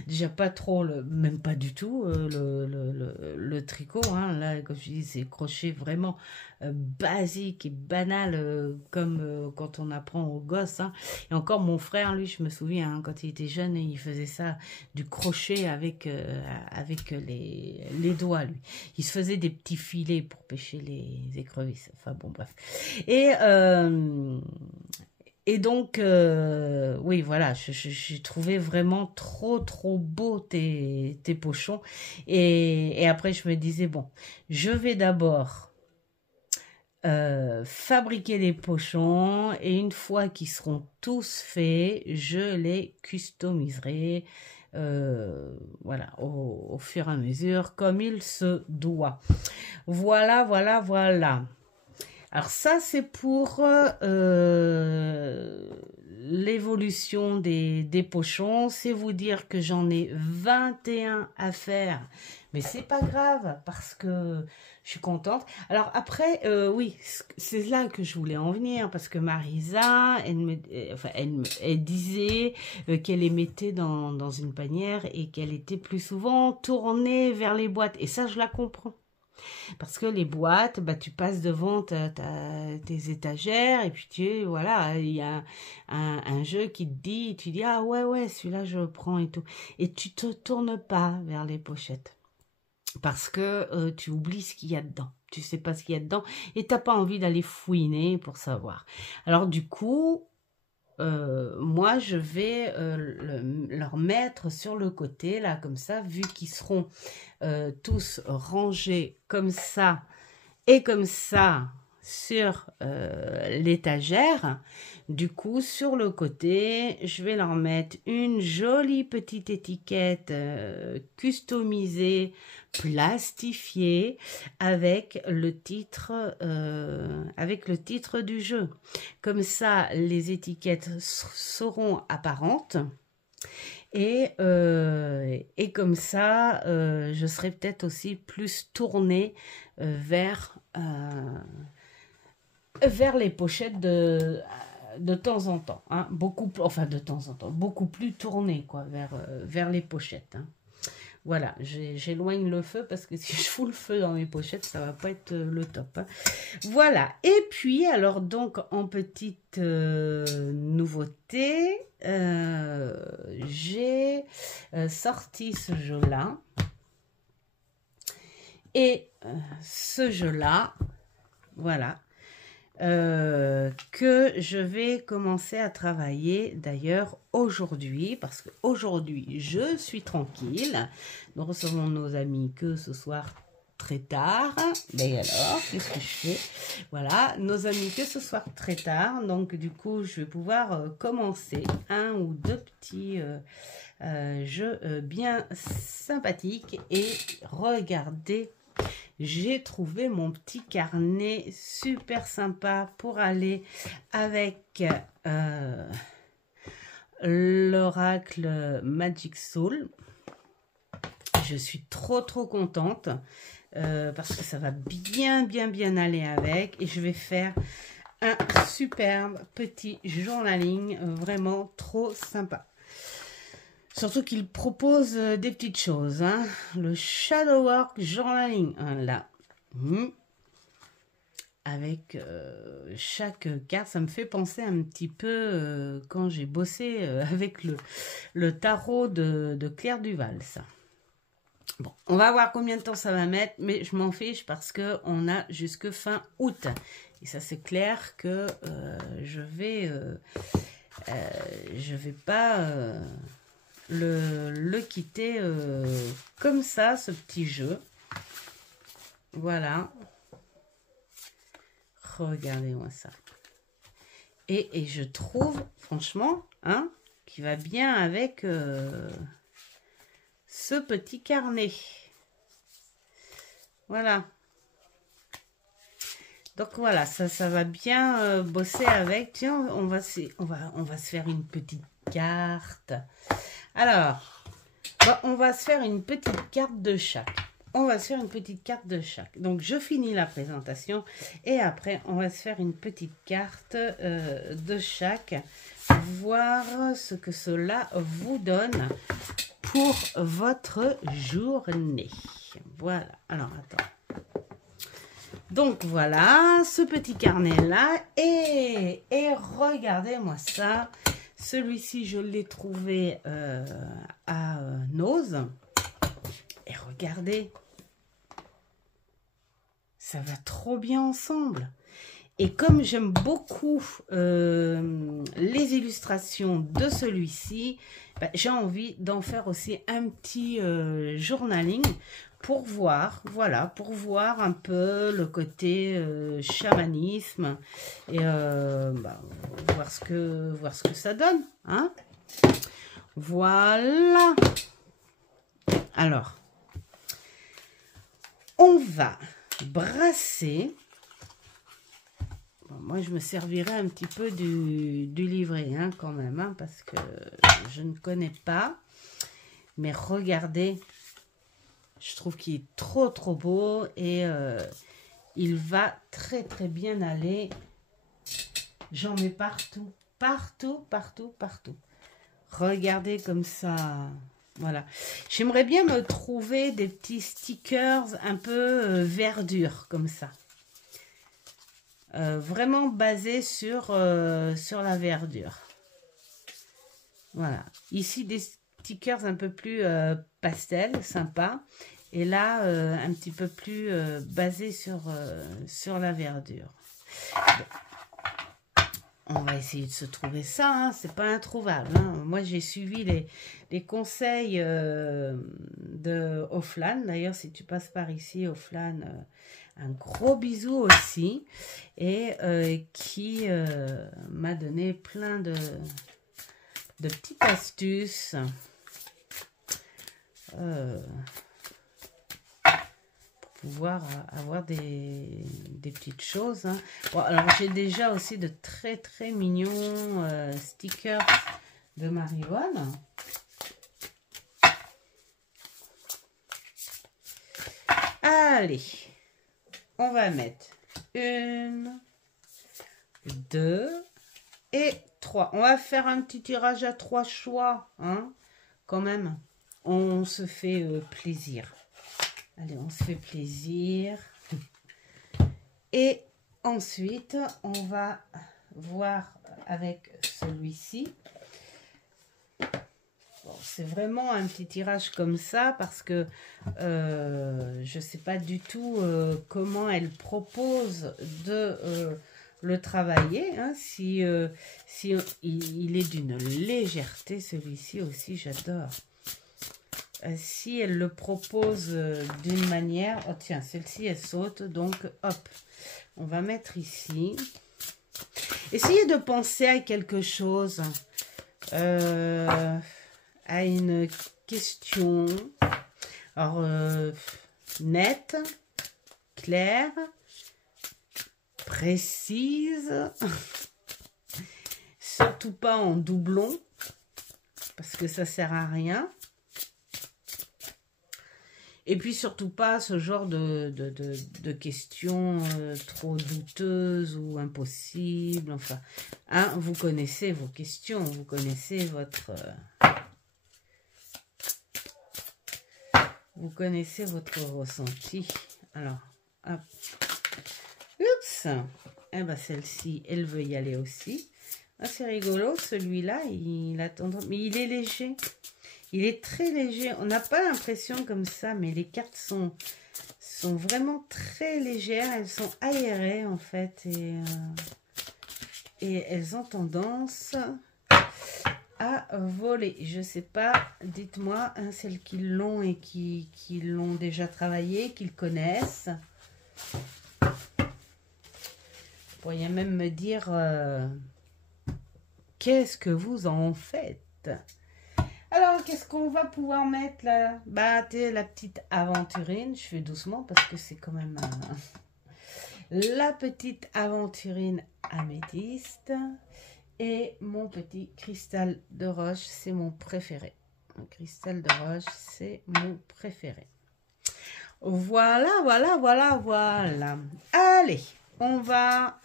Déjà pas trop, même pas du tout le tricot. Hein, là, comme je dis, c'est crochet vraiment basique et banal, comme quand on apprend aux gosses. Hein. Et encore mon frère, lui, je me souviens, hein, quand il était jeune, il faisait ça, du crochet avec les doigts, lui. Il se faisait des petits filets pour pêcher les écrevisses. Enfin bon, bref. Et donc, oui, voilà, j'ai trouvé vraiment trop beau tes pochons. Et après, je me disais, bon, je vais d'abord fabriquer les pochons. Et une fois qu'ils seront tous faits, je les customiserai. Voilà, au fur et à mesure, comme il se doit. Voilà. Alors ça, c'est pour l'évolution des pochons. C'est vous dire que j'en ai 21 à faire. Mais c'est pas grave parce que je suis contente. Alors après, oui, c'est là que je voulais en venir parce que Marisa, elle disait qu'elle les mettait dans une panière et qu'elle était plus souvent tournée vers les boîtes. Et ça, je la comprends. Parce que les boîtes, bah, tu passes devant tes étagères et puis voilà, il y a un jeu qui te dit, tu dis, ah ouais, celui-là je le prends et tout. Et tu te tournes pas vers les pochettes. Parce que tu oublies ce qu'il y a dedans. Tu sais pas ce qu'il y a dedans et t'as pas envie d'aller fouiner pour savoir. Alors du coup, moi je vais leur mettre sur le côté là comme ça, vu qu'ils seront tous rangés comme ça et comme ça sur l'étagère. Du coup, sur le côté, je vais leur mettre une jolie petite étiquette customisée, plastifiée, avec le titre du jeu. Comme ça, les étiquettes seront apparentes. Et comme ça, je serai peut-être aussi plus tournée vers les pochettes de temps en temps, hein, beaucoup plus tournée quoi, vers les pochettes. Hein. Voilà, j'éloigne le feu parce que si je fous le feu dans mes pochettes, ça va pas être le top. Hein. Voilà, et puis alors donc en petite nouveauté, j'ai sorti ce jeu-là. Et ce jeu-là, voilà, que je vais commencer à travailler d'ailleurs aujourd'hui, parce qu'aujourd'hui je suis tranquille. Nous recevons nos amis que ce soir très tard. Mais alors, qu'est-ce que je fais? Voilà, nos amis que ce soir très tard. Donc du coup, je vais pouvoir commencer un ou deux petits jeux bien sympathiques. Et regardez, j'ai trouvé mon petit carnet super sympa pour aller avec l'oracle Magic Soul. Je suis trop contente parce que ça va bien aller avec. Et je vais faire un superbe petit journaling vraiment trop sympa. Surtout qu'il propose des petites choses. Hein. Le Shadow Work Journaling. Hein, là. Avec chaque carte. Ça me fait penser un petit peu quand j'ai bossé avec le tarot de Claire Duval. Ça. Bon, on va voir combien de temps ça va mettre. Mais je m'en fiche parce qu'on a jusque fin août. Et ça, c'est clair que je vais pas... le quitter comme ça, ce petit jeu. Voilà. Regardez-moi ça. Et je trouve, franchement, hein, qui va bien avec ce petit carnet. Voilà. Donc voilà, ça va bien bosser avec. Tiens, on va se faire une petite carte. Alors, on va se faire une petite carte de chaque. Donc, je finis la présentation et après, on va se faire une petite carte de chaque. Voir ce que cela vous donne pour votre journée. Voilà. Alors, attends. Donc, voilà ce petit carnet-là. Et regardez-moi ça. Celui-ci, je l'ai trouvé à Nose. Et regardez, ça va trop bien ensemble. Et comme j'aime beaucoup les illustrations de celui-ci, bah, j'ai envie d'en faire aussi un petit journaling pour voir, voilà, pour voir un peu le côté chamanisme et voir ce que ça donne, hein. Voilà. Alors, on va brasser Bon, moi, je me servirai un petit peu du livret, hein, quand même, hein, parce que je ne connais pas. Mais regardez, je trouve qu'il est trop, trop beau et il va très, très bien aller. J'en mets partout, partout, partout, partout. Regardez comme ça. Voilà. J'aimerais bien me trouver des petits stickers un peu verdure, comme ça. Vraiment basés sur la verdure. Voilà. Ici, des stickers un peu plus pastel, sympa. Et là, un petit peu plus basés sur la verdure. Bon. On va essayer de se trouver ça, hein. C'est pas introuvable, hein. Moi, j'ai suivi les conseils de Offlan. D'ailleurs, si tu passes par ici, Offlan, un gros bisou aussi. Et qui m'a donné plein de petites astuces. Pouvoir avoir des petites choses, hein. Bon, alors j'ai déjà aussi de très très mignons stickers de Marivonne. Allez, on va mettre 1, 2 et 3. On va faire un petit tirage à 3 choix, hein, quand même. On se fait plaisir. Allez, on se fait plaisir. Et ensuite, on va voir avec celui-ci. Bon, c'est vraiment un petit tirage comme ça parce que je ne sais pas du tout comment elle propose de le travailler. Hein, si il est d'une légèreté, celui-ci aussi, j'adore. Si elle le propose d'une manière, oh tiens, celle-ci elle saute, donc hop, on va mettre ici. Essayez de penser à quelque chose, à une question, alors nette, claire, précise, surtout pas en doublon, parce que ça sert à rien. Et puis surtout pas ce genre de questions trop douteuses ou impossibles. Enfin, hein, vous connaissez vos questions, vous connaissez votre ressenti. Alors, hop. Oups. Eh ben celle-ci, elle veut y aller aussi. Ah, c'est rigolo, celui-là, il attend. Mais il est léger. Il est très léger. On n'a pas l'impression comme ça, mais les cartes sont vraiment très légères. Elles sont aérées, en fait. Et elles ont tendance à voler. Je ne sais pas, dites-moi, hein, celles qui l'ont et qui l'ont déjà travaillé, qui le connaissent. Vous pourriez même me dire qu'est-ce que vous en faites? Alors, qu'est-ce qu'on va pouvoir mettre là? Bah, la petite aventurine. Je fais doucement parce que c'est quand même la petite aventurine améthyste. Et mon petit cristal de roche, c'est mon préféré. Le cristal de roche, c'est mon préféré. Voilà, voilà, voilà, voilà. Allez, on va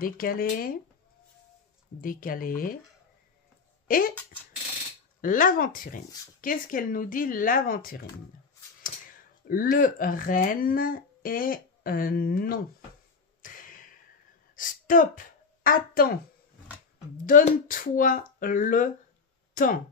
décaler, décaler. Et l'aventurine. Qu'est-ce qu'elle nous dit, l'aventurine? Le renne est non. Stop, attends, donne-toi le temps.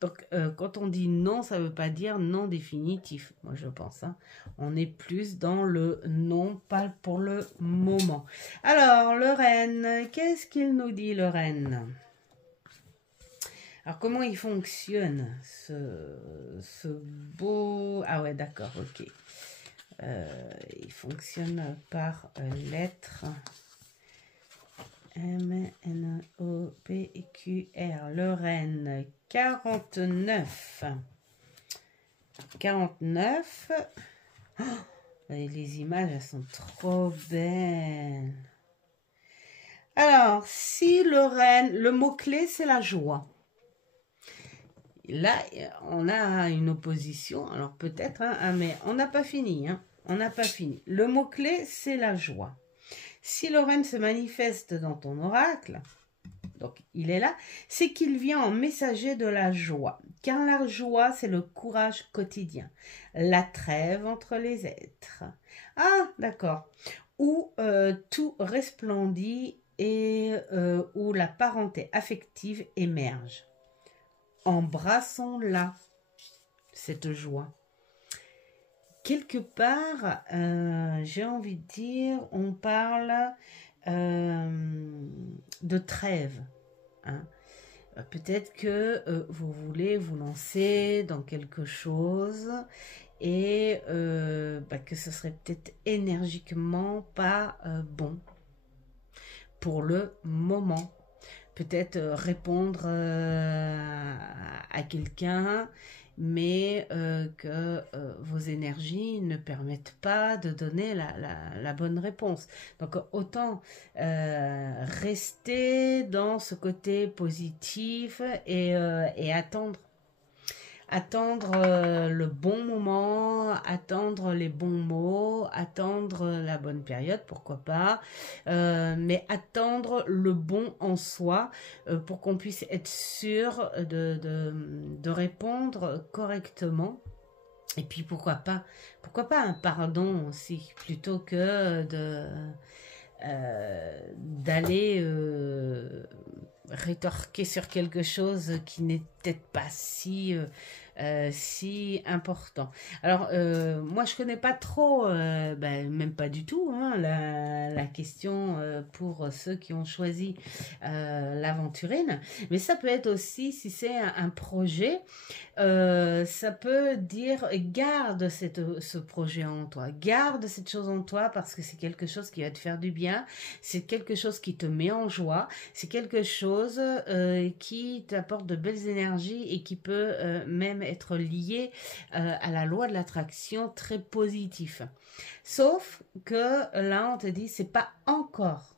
Donc, quand on dit non, ça ne veut pas dire non définitif, moi je pense. Hein. On est plus dans le non, pas pour le moment. Alors, le renne, qu'est-ce qu'il nous dit, le renne? Alors, comment il fonctionne, ce beau... Ah ouais, d'accord, ok. Il fonctionne par lettres M, N, O, P, Q, R. Le renne, 49. 49. Oh, les images, elles sont trop belles. Alors, si le renne, le mot-clé, c'est la joie. Là, on a une opposition, alors peut-être, hein, mais on n'a pas fini. Hein, on n'a pas fini. Le mot-clé, c'est la joie. Si le renne se manifeste dans ton oracle, donc il est là, c'est qu'il vient en messager de la joie. Car la joie, c'est le courage quotidien, la trêve entre les êtres. Ah, d'accord. Où tout resplendit et où la parenté affective émerge. Embrassons-la, cette joie. Quelque part, j'ai envie de dire, on parle de trêve. Hein. Peut-être que vous voulez vous lancer dans quelque chose et que ce serait peut-être énergiquement pas bon pour le moment. Peut-être répondre à quelqu'un, mais que vos énergies ne permettent pas de donner la bonne réponse. Donc autant rester dans ce côté positif et attendre. Attendre le bon moment, attendre les bons mots, attendre la bonne période, pourquoi pas, mais attendre le bon en soi pour qu'on puisse être sûr de répondre correctement. Et puis pourquoi pas un pardon aussi, plutôt que d'aller rétorquer sur quelque chose qui n'est peut-être pas si important. Alors, moi, je connais pas trop, même pas du tout, hein, la question pour ceux qui ont choisi l'aventurine. Mais ça peut être aussi, si c'est un projet, ça peut dire garde ce projet en toi, garde cette chose en toi parce que c'est quelque chose qui va te faire du bien, c'est quelque chose qui te met en joie, c'est quelque chose qui t'apporte de belles énergies et qui peut même être lié à la loi de l'attraction très positif. Sauf que là on te dit c'est pas encore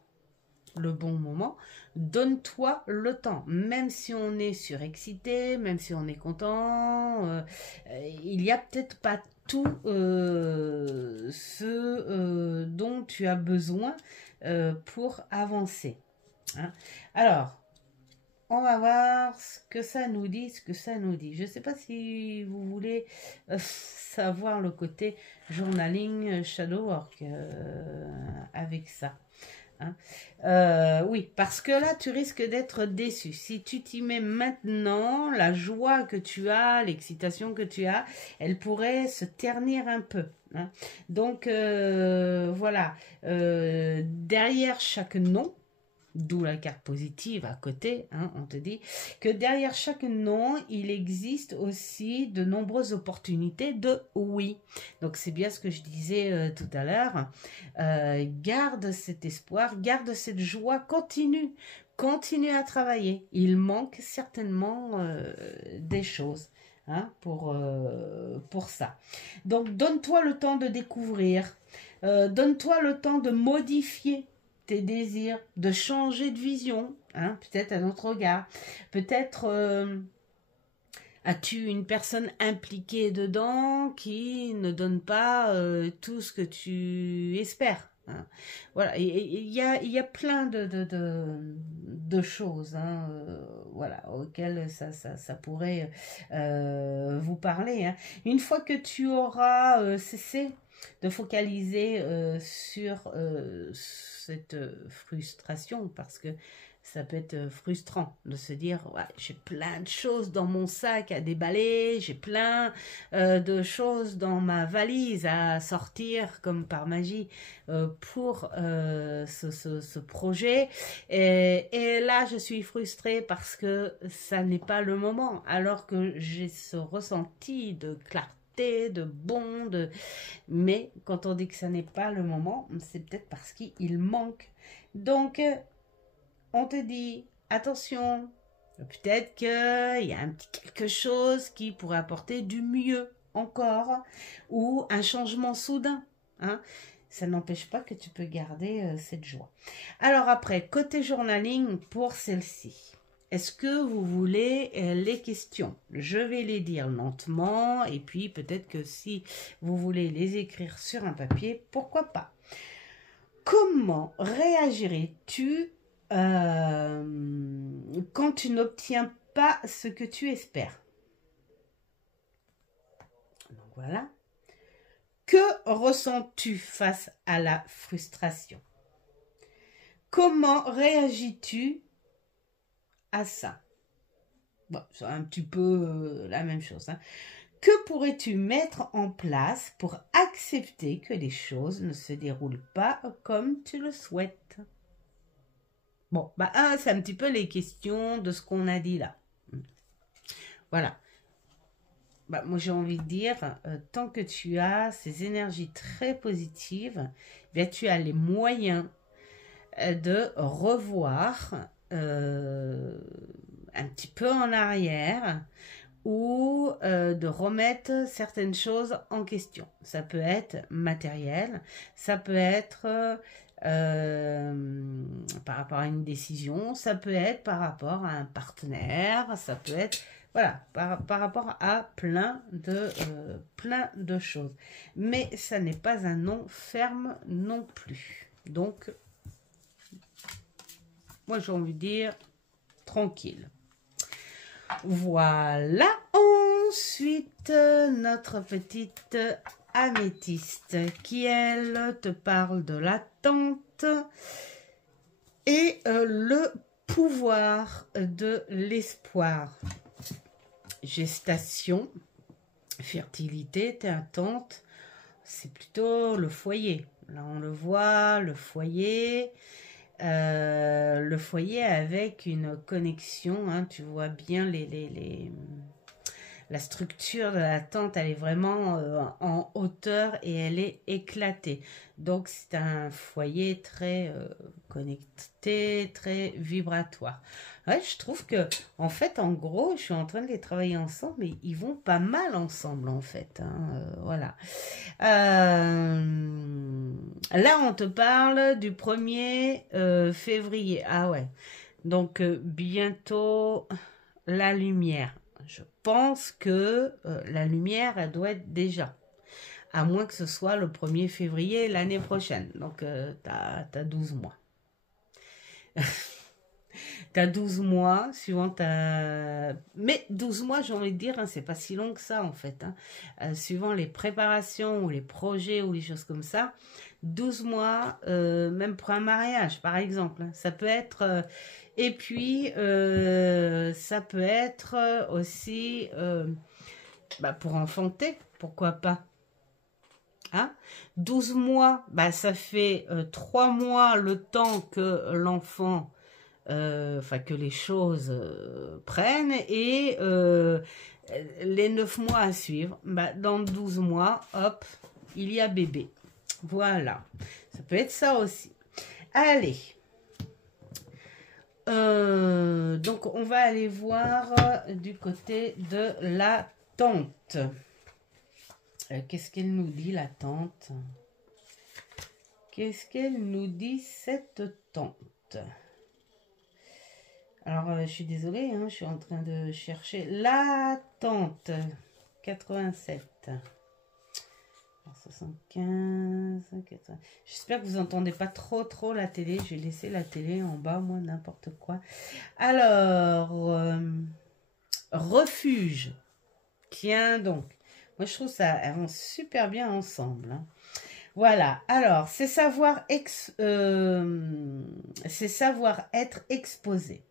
le bon moment, donne-toi le temps, même si on est surexcité, même si on est content, il y a peut-être pas tout ce dont tu as besoin pour avancer. Hein. Alors, on va voir ce que ça nous dit, Je ne sais pas si vous voulez savoir le côté journaling shadow work avec ça. Hein. Oui, parce que là, tu risques d'être déçu. Si tu t'y mets maintenant, la joie que tu as, l'excitation que tu as, elle pourrait se ternir un peu. Hein. Donc, voilà. Derrière chaque nom, d'où la carte positive à côté, hein, on te dit que derrière chaque non, il existe aussi de nombreuses opportunités de oui. Donc c'est bien ce que je disais tout à l'heure. Garde cet espoir, garde cette joie, continue à travailler. Il manque certainement des choses. Hein, pour ça. Donc donne-toi le temps de découvrir, donne-toi le temps de modifier tes désirs, de changer de vision, hein, peut-être un autre regard, peut-être as-tu une personne impliquée dedans qui ne donne pas tout ce que tu espères. Hein. Voilà, il y a plein de choses, hein, voilà, auxquelles ça pourrait vous parler. Hein. Une fois que tu auras cessé de focaliser sur cette frustration, parce que ça peut être frustrant de se dire ouais, j'ai plein de choses dans mon sac à déballer, j'ai plein de choses dans ma valise à sortir comme par magie pour ce projet et là je suis frustrée parce que ça n'est pas le moment alors que j'ai ce ressenti de clarté, de bon, mais quand on dit que ça n'est pas le moment, c'est peut-être parce qu'il manque. Donc on te dit, attention, peut-être qu'il y a un petit quelque chose qui pourrait apporter du mieux encore, ou un changement soudain. Hein. ça n'empêche pas que tu peux garder cette joie. Alors après, côté journaling pour celle-ci. Est-ce que vous voulez les questions? Je vais les dire lentement et puis peut-être que si vous voulez les écrire sur un papier, pourquoi pas? Comment réagirais-tu quand tu n'obtiens pas ce que tu espères? Donc voilà. Que ressens-tu face à la frustration? Comment réagis-tu à ça? Bon, c'est un petit peu la même chose. Hein. Que pourrais-tu mettre en place pour accepter que les choses ne se déroulent pas comme tu le souhaites? Bon, bah, c'est un petit peu les questions de ce qu'on a dit là. Voilà. Bah, moi, j'ai envie de dire, tant que tu as ces énergies très positives, bien, tu as les moyens de revoir un petit peu en arrière ou de remettre certaines choses en question. Ça peut être matériel, ça peut être par rapport à une décision, ça peut être par rapport à un partenaire, ça peut être voilà, par rapport à plein de choses. Mais ça n'est pas un non ferme non plus. Donc, moi j'ai envie de dire tranquille. Voilà, ensuite notre petite améthyste qui elle te parle de l'attente et le pouvoir de l'espoir. Gestation, fertilité, t'es attente, c'est plutôt le foyer. Là on le voit, le foyer avec une connexion, hein, tu vois bien la structure de la tente, elle est vraiment en hauteur et elle est éclatée. Donc c'est un foyer très connecté, très vibratoire. Ouais, je trouve que, en fait, en gros, je suis en train de les travailler ensemble, mais ils vont pas mal ensemble, en fait. Hein, voilà. Là, on te parle du 1er février. Ah ouais. Donc, bientôt, la lumière. Je pense que la lumière, elle doit être déjà. À moins que ce soit le 1er février l'année prochaine. Donc, t'as 12 mois. T'as 12 mois, suivant ta... Mais 12 mois, j'ai envie de dire, hein, c'est pas si long que ça, en fait. Hein. Suivant les préparations ou les projets ou les choses comme ça, 12 mois, même pour un mariage, par exemple. Hein, ça peut être... et puis, ça peut être aussi pour enfanter, pourquoi pas. Hein 12 mois, ça fait 3 mois le temps que l'enfant... que les choses prennent et les 9 mois à suivre, dans 12 mois, hop, il y a bébé. Voilà, ça peut être ça aussi. Allez, donc on va aller voir du côté de la tante. Qu'est-ce qu'elle nous dit, la tante? Qu'est-ce qu'elle nous dit, cette tante? Alors, je suis désolée, hein, je suis en train de chercher la tante 87. Alors, 75, 80. J'espère que vous n'entendez pas trop la télé. J'ai laissé la télé en bas, moi, n'importe quoi. Alors, refuge. Tiens donc. Moi, je trouve ça rend super bien ensemble. Hein. Voilà. Alors, c'est savoir être exposé.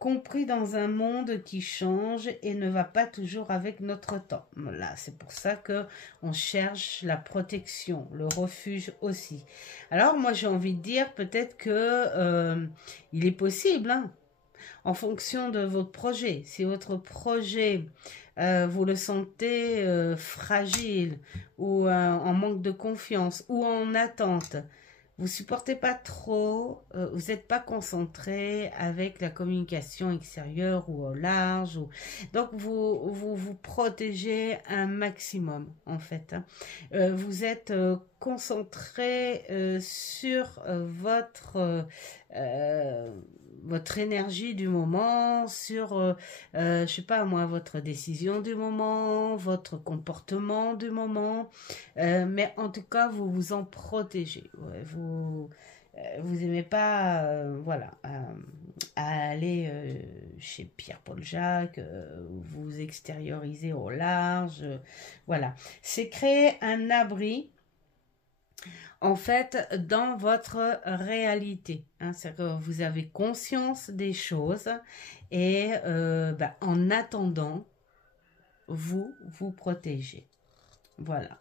Compris dans un monde qui change et ne va pas toujours avec notre temps. Voilà, c'est pour ça que on cherche la protection, le refuge aussi. Alors moi j'ai envie de dire peut-être que il est possible, hein, en fonction de votre projet. Si votre projet vous le sentez fragile ou en manque de confiance ou en attente, vous supportez pas trop, vous n'êtes pas concentré avec la communication extérieure ou au large. Donc, vous protégez un maximum, en fait. Hein. Vous êtes concentré sur votre énergie du moment, sur, je sais pas moi, votre décision du moment, votre comportement du moment. Mais en tout cas, vous vous en protégez. Ouais, vous aimez pas, voilà, à aller chez Pierre-Paul Jacques, vous extérioriser au large. Voilà. C'est créer un abri en fait, dans votre réalité. Hein, c'est-à-dire que vous avez conscience des choses et en attendant, vous vous protégez. Voilà.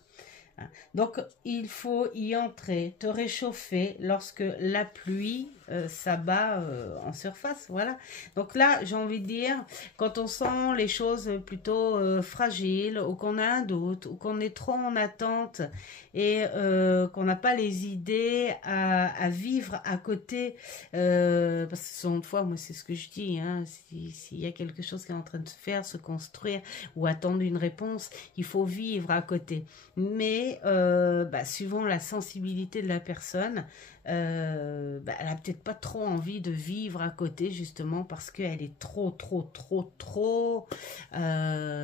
Hein. Donc, il faut y entrer, te réchauffer lorsque la pluie s'abat en surface. Voilà. Donc là, j'ai envie de dire, quand on sent les choses plutôt fragiles, ou qu'on a un doute, ou qu'on est trop en attente, et qu'on n'a pas les idées à vivre à côté, parce que souvent de fois, moi, c'est ce que je dis, hein, s'il y a quelque chose qui est en train de se faire, se construire, ou attendre une réponse, il faut vivre à côté. Mais suivant la sensibilité de la personne, elle a peut-être pas trop envie de vivre à côté, justement parce qu'elle est trop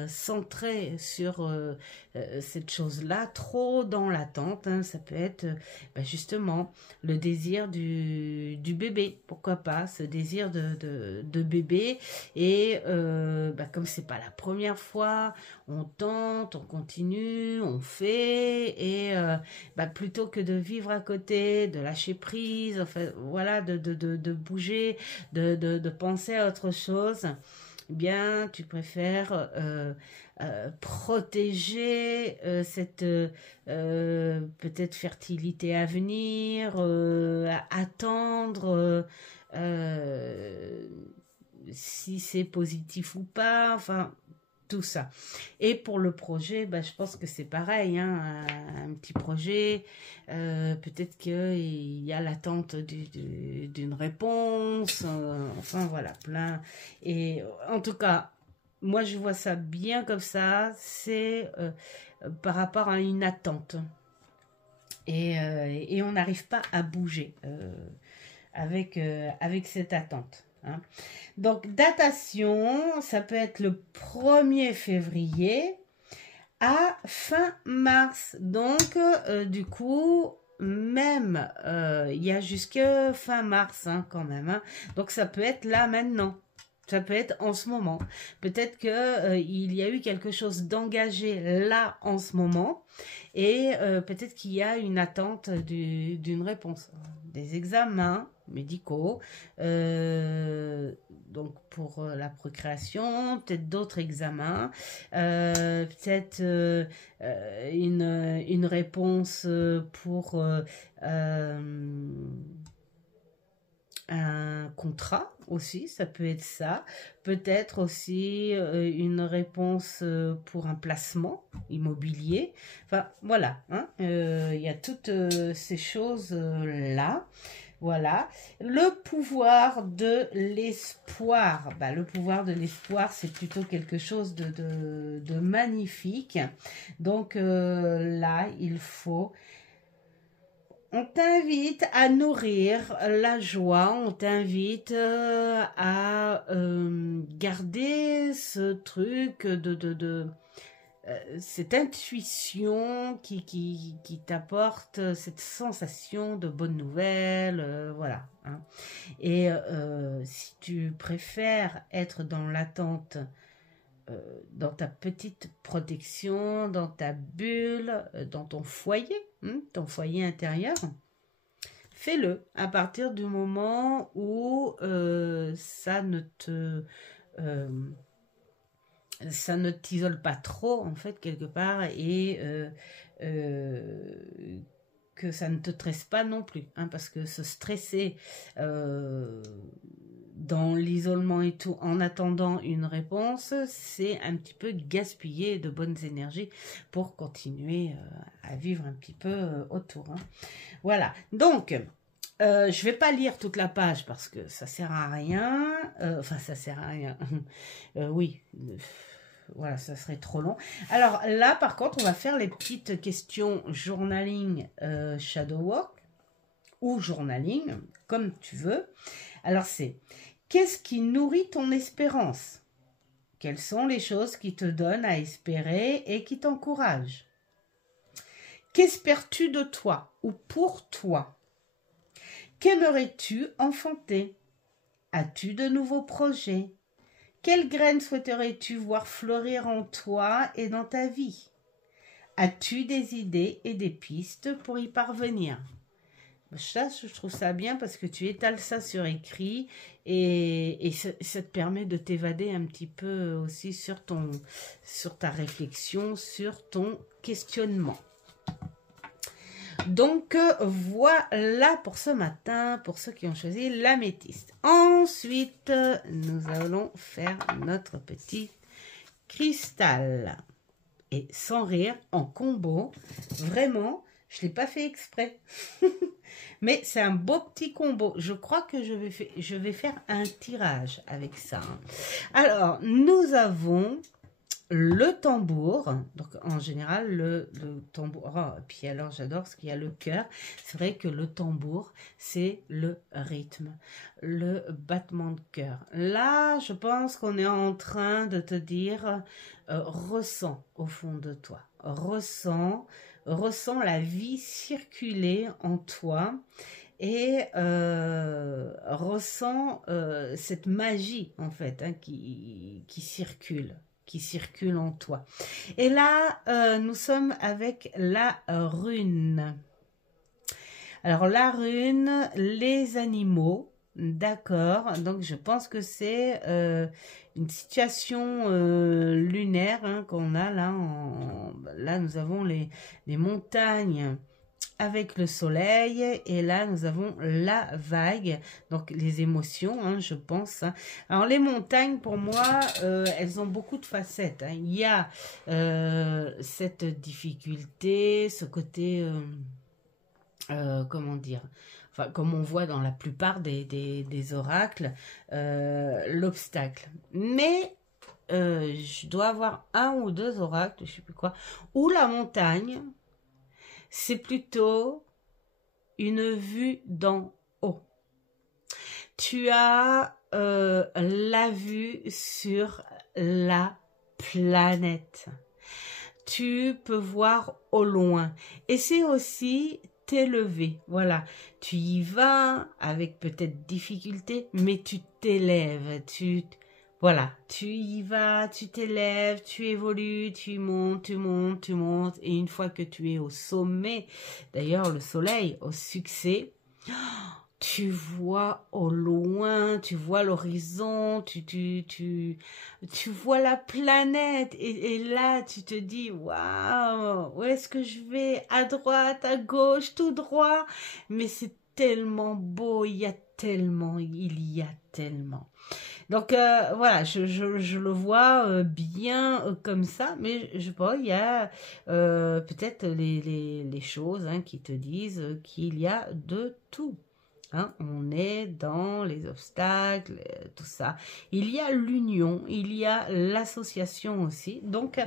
centrée sur cette chose-là, trop dans l'attente. Hein. Ça peut être justement le désir du bébé, pourquoi pas, ce désir de bébé. Et comme c'est pas la première fois, on tente, on continue, on fait, et plutôt que de vivre à côté, de lâcher prise, enfin, voilà, de bouger, de penser à autre chose, eh bien, tu préfères protéger cette peut-être fertilité à venir, attendre si c'est positif ou pas, enfin tout ça. Et pour le projet, je pense que c'est pareil, hein, un petit projet, peut-être qu'il y a l'attente d'une réponse, enfin voilà, plein. Et en tout cas, moi je vois ça bien comme ça, c'est par rapport à une attente. Et on n'arrive pas à bouger avec cette attente. Hein. Donc, datation, ça peut être le 1er février à fin mars. Donc, du coup, même, il y a jusque fin mars hein, quand même. Hein. Donc, ça peut être là maintenant. Ça peut être en ce moment. Peut-être qu'il y a eu quelque chose d'engagé là en ce moment. Et peut-être qu'il y a une attente d'une réponse. Des examens médicaux, donc pour la procréation, peut-être d'autres examens, peut-être une réponse pour un contrat aussi, ça peut être ça. Peut-être aussi une réponse pour un placement immobilier. Enfin, voilà. Hein, y a toutes ces choses-là. Voilà. Le pouvoir de l'espoir. Le pouvoir de l'espoir, c'est plutôt quelque chose de magnifique. Donc là, il faut... On t'invite à nourrir la joie, on t'invite à garder ce truc cette intuition qui t'apporte cette sensation de bonne nouvelle, voilà. Hein. Et si tu préfères être dans l'attente, dans ta petite protection, dans ta bulle, dans ton foyer intérieur, fais-le à partir du moment où ça ne t'isole pas trop en fait quelque part et que ça ne te stresse pas non plus hein, parce que se stresser dans l'isolement et tout, en attendant une réponse, c'est un petit peu gaspiller de bonnes énergies pour continuer à vivre un petit peu autour. Hein. Voilà, donc, je vais pas lire toute la page parce que ça sert à rien. Enfin, ça sert à rien. Oui, voilà, ça serait trop long. Alors là, par contre, on va faire les petites questions journaling shadow work ou journaling, comme tu veux. Alors c'est, qu'est-ce qui nourrit ton espérance? Quelles sont les choses qui te donnent à espérer et qui t'encouragent? Qu'espères-tu de toi ou pour toi? Qu'aimerais-tu enfanter? As-tu de nouveaux projets? Quelles graines souhaiterais-tu voir fleurir en toi et dans ta vie? As-tu des idées et des pistes pour y parvenir? Ça, je trouve ça bien parce que tu étales ça sur écrit et ça te permet de t'évader un petit peu aussi sur ta réflexion, sur ton questionnement. Donc, voilà pour ce matin, pour ceux qui ont choisi l'améthyste. Ensuite, nous allons faire notre petit cristal. Et sans rire, en combo, vraiment, je ne l'ai pas fait exprès. Mais c'est un beau petit combo. Je crois que je vais faire un tirage avec ça. Alors, nous avons le tambour. Donc, en général, le tambour. Oh, et puis alors, j'adore ce qu'il y a le cœur. C'est vrai que le tambour, c'est le rythme, le battement de cœur. Là, je pense qu'on est en train de te dire, ressens au fond de toi. Ressens la vie circuler en toi et ressens cette magie en fait hein, qui circule en toi. Et là, nous sommes avec la rune. Alors la rune, les animaux, d'accord. Donc je pense que c'est une situation lunaire hein, qu'on a là. Là, nous avons les montagnes avec le soleil et là nous avons la vague, donc les émotions hein, je pense. Hein. Alors les montagnes pour moi elles ont beaucoup de facettes. Hein. Il y a cette difficulté, ce côté comment dire, enfin comme on voit dans la plupart des oracles, l'obstacle. Mais je dois avoir un ou deux oracles, je sais plus quoi, où la montagne c'est plutôt une vue d'en haut. Tu as la vue sur la planète. Tu peux voir au loin. Et c'est aussi t'élever. Voilà. Tu y vas avec peut-être difficulté, mais tu t'élèves. Voilà, tu y vas, tu t'élèves, tu évolues, tu montes, et une fois que tu es au sommet, d'ailleurs le soleil, au succès, tu vois au loin, tu vois l'horizon, tu vois la planète, et là tu te dis, waouh, où est-ce que je vais? À droite, à gauche, tout droit, mais c'est tellement beau, il y a tellement. Donc voilà, je le vois bien comme ça, mais je sais pas, il y a peut-être les choses hein, qui te disent qu'il y a de tout. Hein, on est dans les obstacles, tout ça. Il y a l'union, il y a l'association aussi. Donc,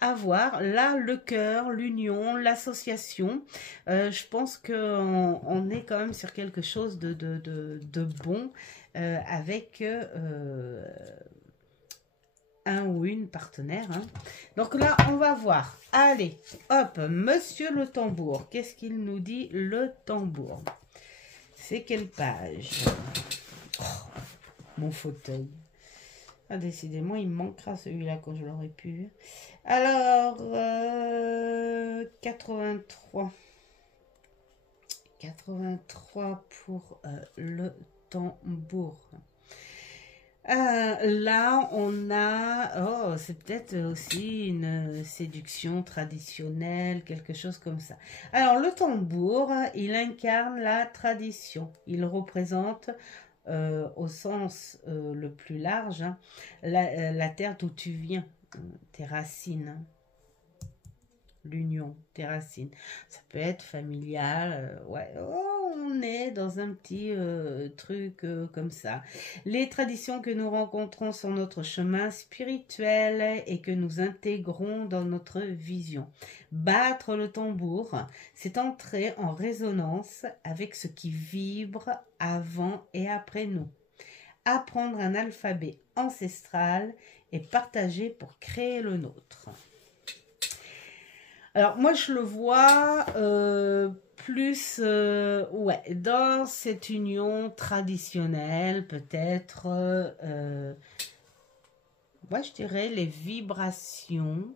à voir. Là, le cœur, l'union, l'association. Je pense qu'on est quand même sur quelque chose de bon avec un ou une partenaire. Hein. Donc là, on va voir. Allez, hop, monsieur le tambour. Qu'est-ce qu'il nous dit, le tambour? C'est quelle page? Oh, mon fauteuil. Ah, décidément, il me manquera celui-là quand je l'aurais pu. Alors, 83. 83 pour le tambour. Là, on a... Oh, c'est peut-être aussi une séduction traditionnelle, quelque chose comme ça. Alors, le tambour, il incarne la tradition. Il représente au sens le plus large, hein, la terre d'où tu viens, tes racines, hein, l'union, tes racines. Ça peut être familial, ouais, oh, on est dans un petit truc comme ça. Les traditions que nous rencontrons sur notre chemin spirituel et que nous intégrons dans notre vision. Battre le tambour, c'est entrer en résonance avec ce qui vibre avant et après nous. Apprendre un alphabet ancestral et partager pour créer le nôtre. Alors moi je le vois plus ouais, dans cette union traditionnelle, peut-être, moi je dirais les vibrations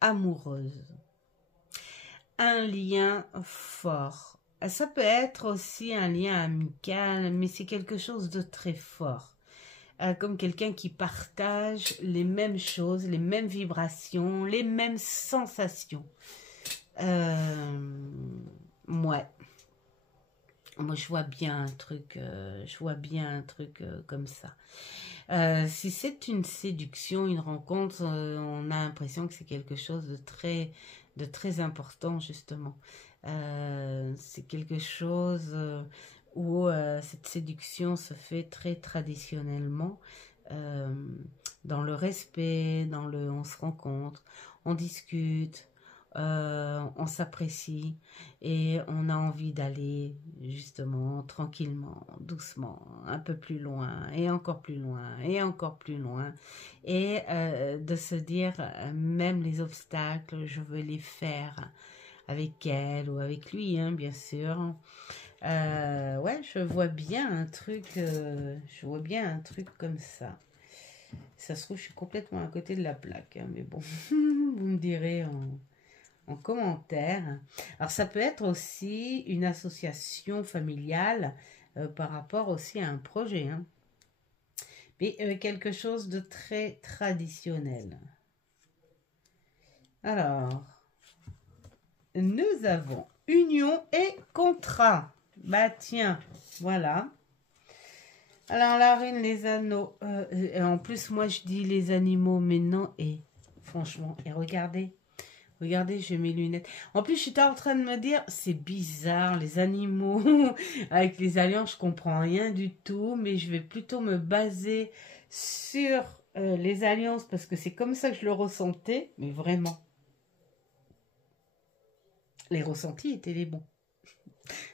amoureuses. Un lien fort. Ça peut être aussi un lien amical, mais c'est quelque chose de très fort. Comme quelqu'un qui partage les mêmes choses, les mêmes vibrations, les mêmes sensations. Ouais. Moi, je vois bien un truc, comme ça. Si c'est une séduction, une rencontre, on a l'impression que c'est quelque chose de très important, justement. C'est quelque chose où cette séduction se fait très traditionnellement, dans le respect, on se rencontre, on discute, on s'apprécie et on a envie d'aller justement tranquillement, doucement, un peu plus loin et encore plus loin et encore plus loin, et de se dire même les obstacles, je veux les faire avec elle ou avec lui, hein, bien sûr. Ouais, je vois bien un truc comme ça. Ça se trouve, je suis complètement à côté de la plaque, hein, mais bon, vous me direz en commentaire. Alors, ça peut être aussi une association familiale par rapport aussi à un projet, hein, mais quelque chose de très traditionnel. Alors, nous avons union et contrat. Bah tiens, voilà. Alors la rune, les anneaux. Et en plus, moi je dis les animaux, mais non. Et franchement, et regardez, j'ai mes lunettes. En plus, je suis en train de me dire, c'est bizarre, les animaux. Avec les alliances, je comprends rien du tout. Mais je vais plutôt me baser sur les alliances parce que c'est comme ça que je le ressentais. Mais vraiment, les ressentis étaient les bons.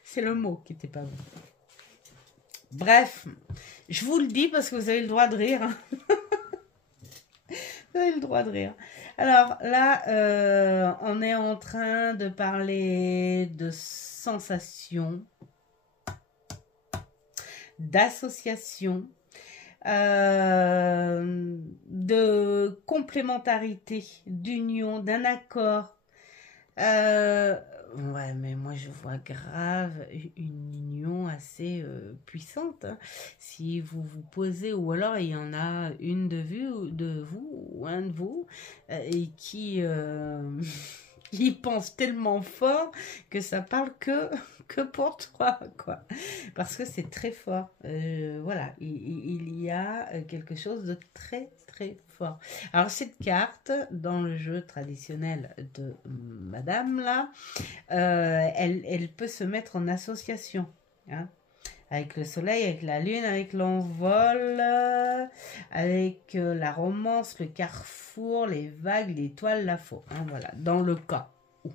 C'est le mot qui n'était pas bon. Bref, je vous le dis parce que vous avez le droit de rire. Hein. Vous avez le droit de rire. Alors là, on est en train de parler de sensations, d'association, de complémentarité, d'union, d'un accord. Ouais, mais moi je vois grave une union assez puissante. Hein. Si vous vous posez, ou alors il y en a une de vous ou un de vous et qui qui pense tellement fort que ça parle que pour toi, quoi. Parce que c'est très fort. Voilà, il y a quelque chose de très très fort. Alors cette carte, dans le jeu traditionnel de Madame, là, elle peut se mettre en association, hein, avec le soleil, avec la lune, avec l'envol, avec la romance, le carrefour, les vagues, l'étoile, la faux. Hein, voilà, dans le cas où.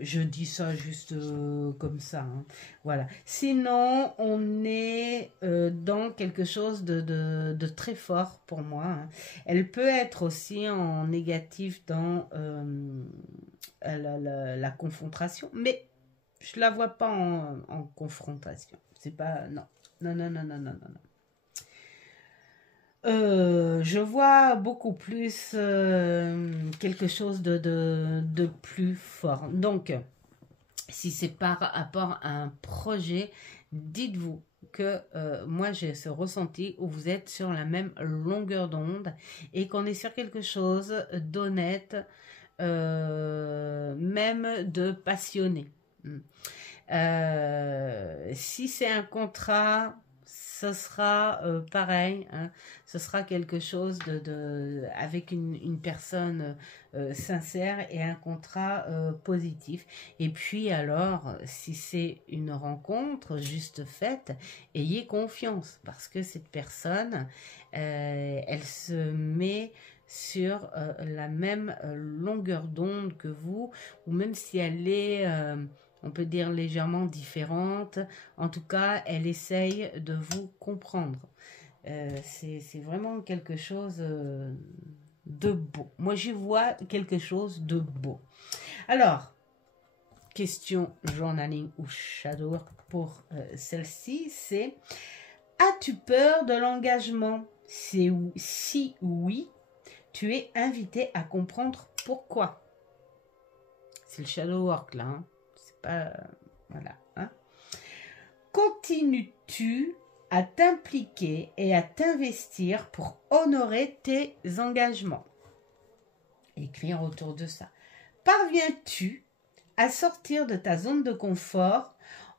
Je dis ça juste comme ça. Hein. Voilà. Sinon, on est dans quelque chose de très fort pour moi. Hein. Elle peut être aussi en négatif dans la confrontation, mais je la vois pas en confrontation. C'est pas... Non. Non. Je vois beaucoup plus quelque chose de plus fort. Donc, si c'est par rapport à un projet, dites-vous que moi j'ai ce ressenti où vous êtes sur la même longueur d'onde et qu'on est sur quelque chose d'honnête, même de passionné. Si c'est un contrat, ce sera pareil, hein, ce sera quelque chose avec une personne sincère et un contrat positif. Et puis alors, si c'est une rencontre juste faite, ayez confiance parce que cette personne, elle se met sur la même longueur d'onde que vous, ou même si elle est... on peut dire légèrement différente. En tout cas, elle essaye de vous comprendre. C'est vraiment quelque chose de beau. Moi, j'y vois quelque chose de beau. Alors, question journaling ou shadow work pour celle-ci, c'est: as-tu peur de l'engagement? Si oui, tu es invité à comprendre pourquoi. C'est le shadow work là, hein. Voilà. Hein. Continues-tu à t'impliquer et à t'investir pour honorer tes engagements? Écrire autour de ça. Parviens-tu à sortir de ta zone de confort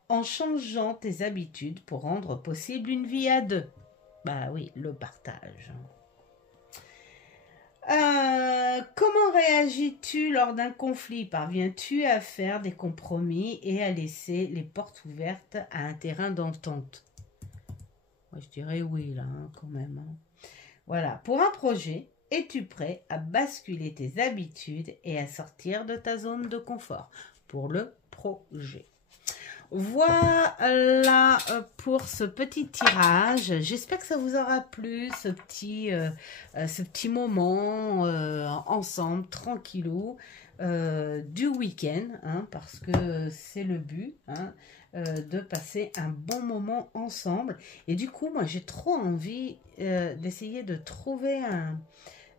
en changeant tes habitudes pour rendre possible une vie à deux? Bah oui, le partage. Comment réagis-tu lors d'un conflit? Parviens-tu à faire des compromis et à laisser les portes ouvertes à un terrain d'entente? Moi, je dirais oui, là, hein, quand même. Hein. Voilà. Pour un projet, es-tu prêt à basculer tes habitudes et à sortir de ta zone de confort? Pour le projet. Voilà pour ce petit tirage. J'espère que ça vous aura plu, ce petit moment ensemble, tranquillou, du week-end, hein, parce que c'est le but, hein, de passer un bon moment ensemble. Et du coup, moi, j'ai trop envie d'essayer de trouver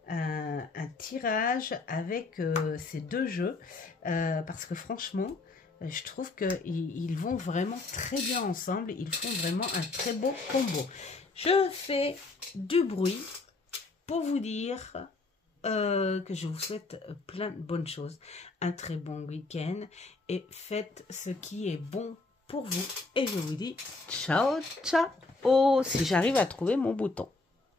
un tirage avec ces deux jeux, parce que franchement, je trouve qu'ils vont vraiment très bien ensemble. Ils font vraiment un très beau combo. Je fais du bruit pour vous dire que je vous souhaite plein de bonnes choses. Un très bon week-end. Et faites ce qui est bon pour vous. Et je vous dis ciao, ciao. Si j'arrive à trouver mon bouton.